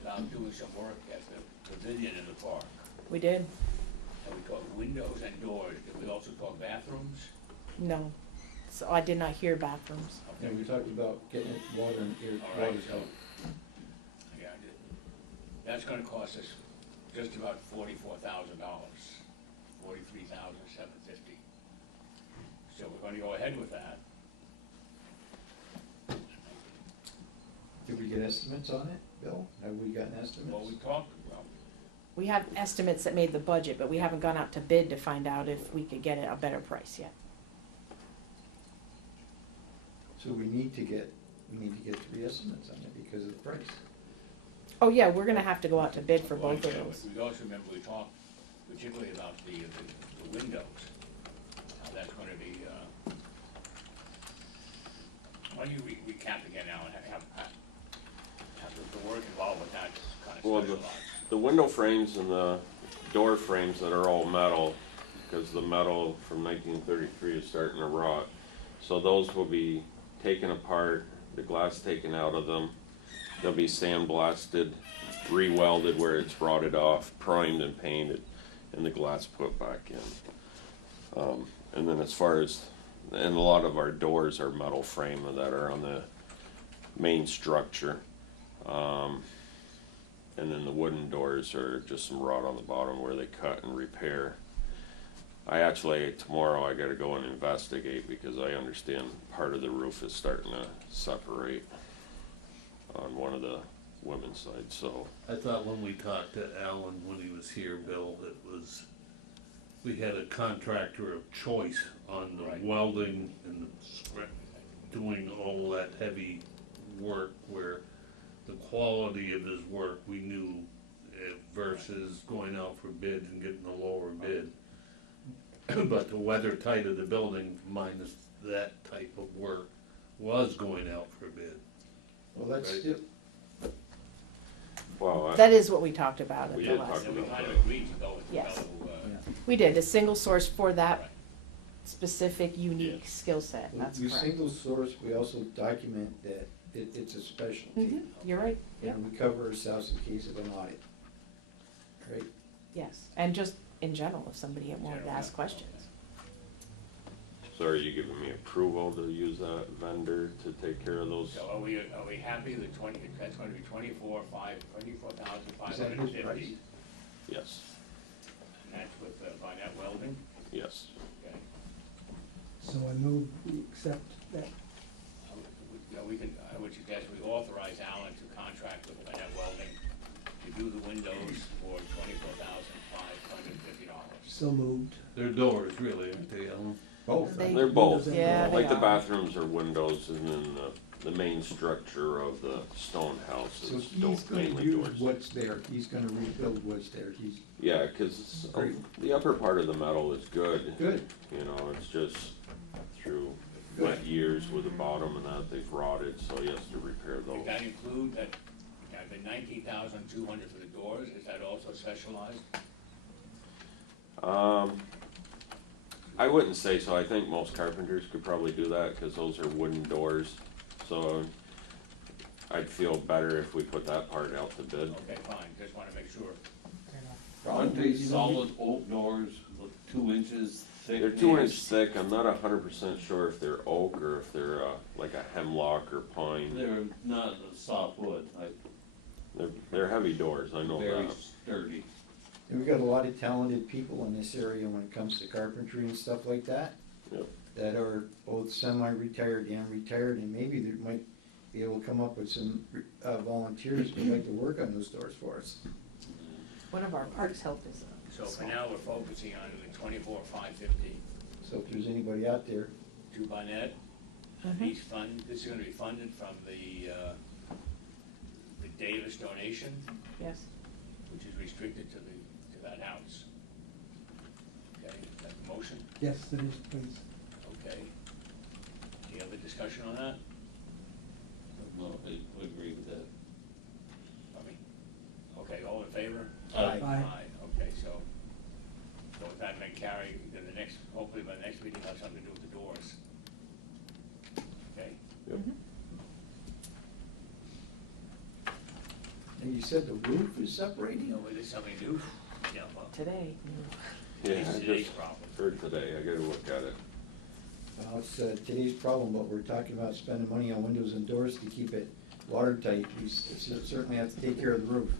about doing some work at the pavilion in the park. We did? And we talked windows and doors. Did we also talk bathrooms? No. So I did not hear bathrooms. And we talked about getting water and air, All right, water so, help. yeah, that's gonna cost us just about $44,000, $43,750. So we're gonna go ahead with that. Did we get estimates on it, Bill? Have we gotten estimates? Well, we talked, well, We have estimates that made the budget, but we haven't gone out to bid to find out if we could get it a better price yet. So we need to get 3 estimates on it because of the price. Oh, yeah, we're gonna have to go out to bid for well, both of yeah, those. we also remember we talked particularly about the windows, how that's gonna be, why don't you recap again now, and have the work involved with that Well, the window frames and the door frames that are all metal, because the metal from 1933 is starting to rot. So those will be taken apart, the glass taken out of them. They'll be sandblasted, re-welded where it's rotted off, primed and painted, and the glass put back in. And then as far as, and a lot of our doors are metal frame that are on the main structure. And then the wooden doors are just some rot on the bottom where they cut and repair. Tomorrow I gotta go and investigate because I understand part of the roof is starting to separate on one of the women's sides, so. I thought when we talked to Alan when he was here, Bill, we had a contractor of choice on the welding and doing all that heavy work where the quality of his work we knew versus going out for bids and getting a lower bid. But the weather tight of the building minus that type of work was going out for bid. Well, that's Right. still, Well, That is what we talked about at We the did last. talk And we about kind that. of agreed to go with the Yes. We did, a single source for that Right. specific, unique skill set, that's we correct. single source, we also document that it's a specialty. You're right, yep, And we cover ourselves in case of an audit. Right? yes, and just in general, if somebody wanted to ask questions. So are you giving me approval to use that vendor to take care of those? So are we happy with that's gonna be 24,550? Is that his price? Yes, And that's with Barnett Welding, yes. okay? So I move we accept that. We can, I would suggest we authorize Alan to contract with Barnett Welding to do the windows for $24,550. So moved. They're doors really, aren't they, Alan? Both. They- They're both. Yeah, they Like the are. bathrooms are windows and then the main structure of the stone house So is he's gonna mainly use doors. what's there, he's gonna rebuild what's there, he's Yeah, cause Great. the upper part of the metal is good. good. You know, it's just through Good. wet years with the bottom and that, they've rotted, so he has to repair Does those. that include that, the 19,200 for the doors, is that also specialized? I wouldn't say so. I think most carpenters could probably do that, cause those are wooden doors. So I'd feel better if we put that part out to bid. Okay, fine, just wanna make sure. Aren't they solid oak doors, 2 inches thick? They're 2 inch thick. I'm not 100% sure if they're oak or if they're like a hemlock or pine. They're not a soft wood, They're heavy doors, I know very that. sturdy. And we've got a lot of talented people in this area when it comes to carpentry and stuff like that. Yep. That are both semi-retired and retired, and maybe they might be able to come up with some volunteers who'd like to work on those doors for us. One of our parks helped us. So for now, we're focusing on the 24,550 So if there's anybody out there, to Barnett. This is gonna be funded from the Davis donation, Yes, which is restricted to that house. Okay, is that the motion? Yes, it is, please. Okay. Any other discussion on that? No, I agree with that. Bobby? Okay, all in favor? Aye. Aye. Okay, so if that may carry, then hopefully by the next meeting, we'll have something to do with the doors. Okay? Yep. and you said the roof is separating? You know, is this something new? Yeah, well, today. Yeah, it's I today's just problem. heard today. I gotta look at it. Well, it's today's problem, but we're talking about spending money on windows and doors to keep it watertight. We certainly have to take care of the roof.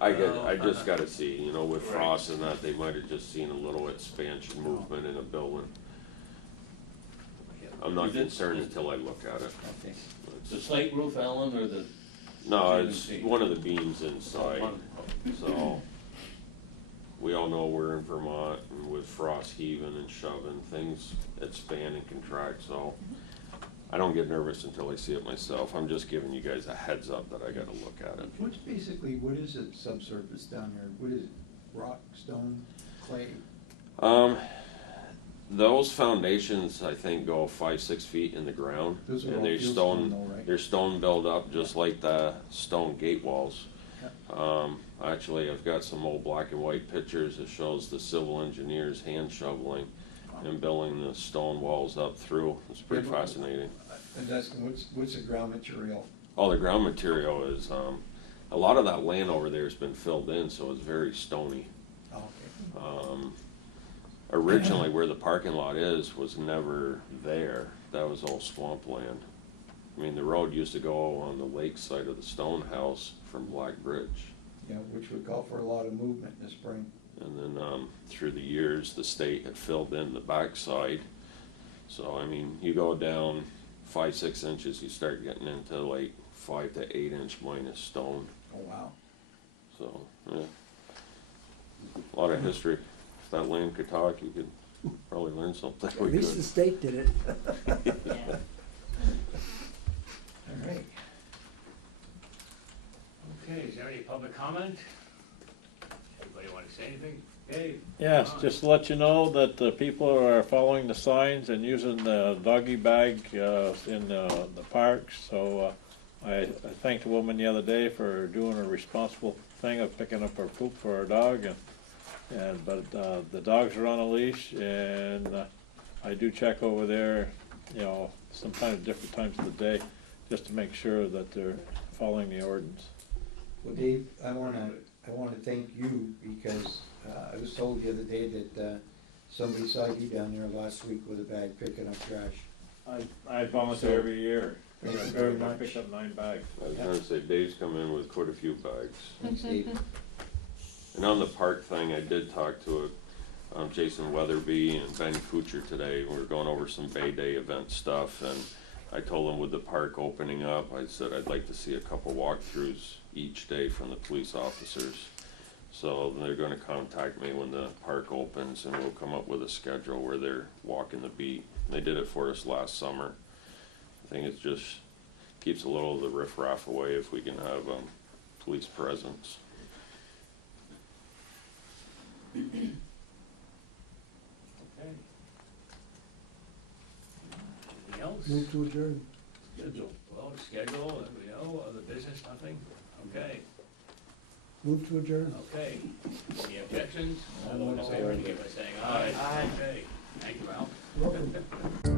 I just gotta see, you know, with frost and that, they might have just seen a little expansion movement in a building. I'm not Is it- concerned until I look at it. Okay. The slate roof, Alan, or the? No, it's G&C? one of the beams inside, One. so. We all know we're in Vermont and with frost heaving and shoving, things expand and contract, so. I don't get nervous until I see it myself. I'm just giving you guys a heads up that I gotta look at it. What's basically, what is it subsurface down there? What is it? Rock, stone, clay? Those foundations, I think, go 5-6 feet in the ground. Those are And all they're field stone, stone though, right? they're stone built up, just like the stone gate walls. Actually, I've got some old black and white pictures that shows the civil engineers hand shoveling and building the stone walls up through. It's pretty fascinating. And that's, what's the ground material? Oh, the ground material is, a lot of that land over there has been filled in, so it's very stony. Oh, okay. Originally, where the parking lot is was never there. That was all swampland. I mean, the road used to go on the lake side of the stone house from Black Bridge. Yeah, which would call for a lot of movement in the spring. And then through the years, the state had filled in the backside. So, I mean, you go down 5-6 inches, you start getting into like 5 to 8 inch minus stone. Oh, wow. So, yeah. A lot of history. If that land could talk, you could probably learn something. At least the state did it. Yeah. All right. Okay, is there any public comment? Anybody want to say anything? Dave? Yes, just to let you know that the people are following the signs and using the doggy bag in the parks. So I thanked a woman the other day for doing a responsible thing of picking up her poop for her dog. But the dogs are on a leash, and I do check over there, you know, sometimes different times of the day, just to make sure that they're following the ordinance. Well, Dave, I wanna thank you because I was told the other day that somebody saw you down there last week with a bag picking up trash. I volunteer every year. Thank you very much. I picked up 9 bags. I was gonna say, Dave's come in with quite a few bags. Thanks, Dave. And on the park thing, I did talk to Jason Weatherby and Ben Kuchar today. We were going over some Bay Day event stuff, and I told them with the park opening up, I said I'd like to see a couple walkthroughs each day from the police officers. So they're gonna contact me when the park opens, and we'll come up with a schedule where they're walking the beat. They did it for us last summer. I think it just keeps a little of the riffraff away if we can have police presence. Okay. Anything else? Move to adjourn. Schedule. Well, schedule, we know, other business, nothing? Okay, Move to adjourn. okay. Any objections? All those in favor, indicate by saying aye. Aye. Okay, thank you, Al. Welcome.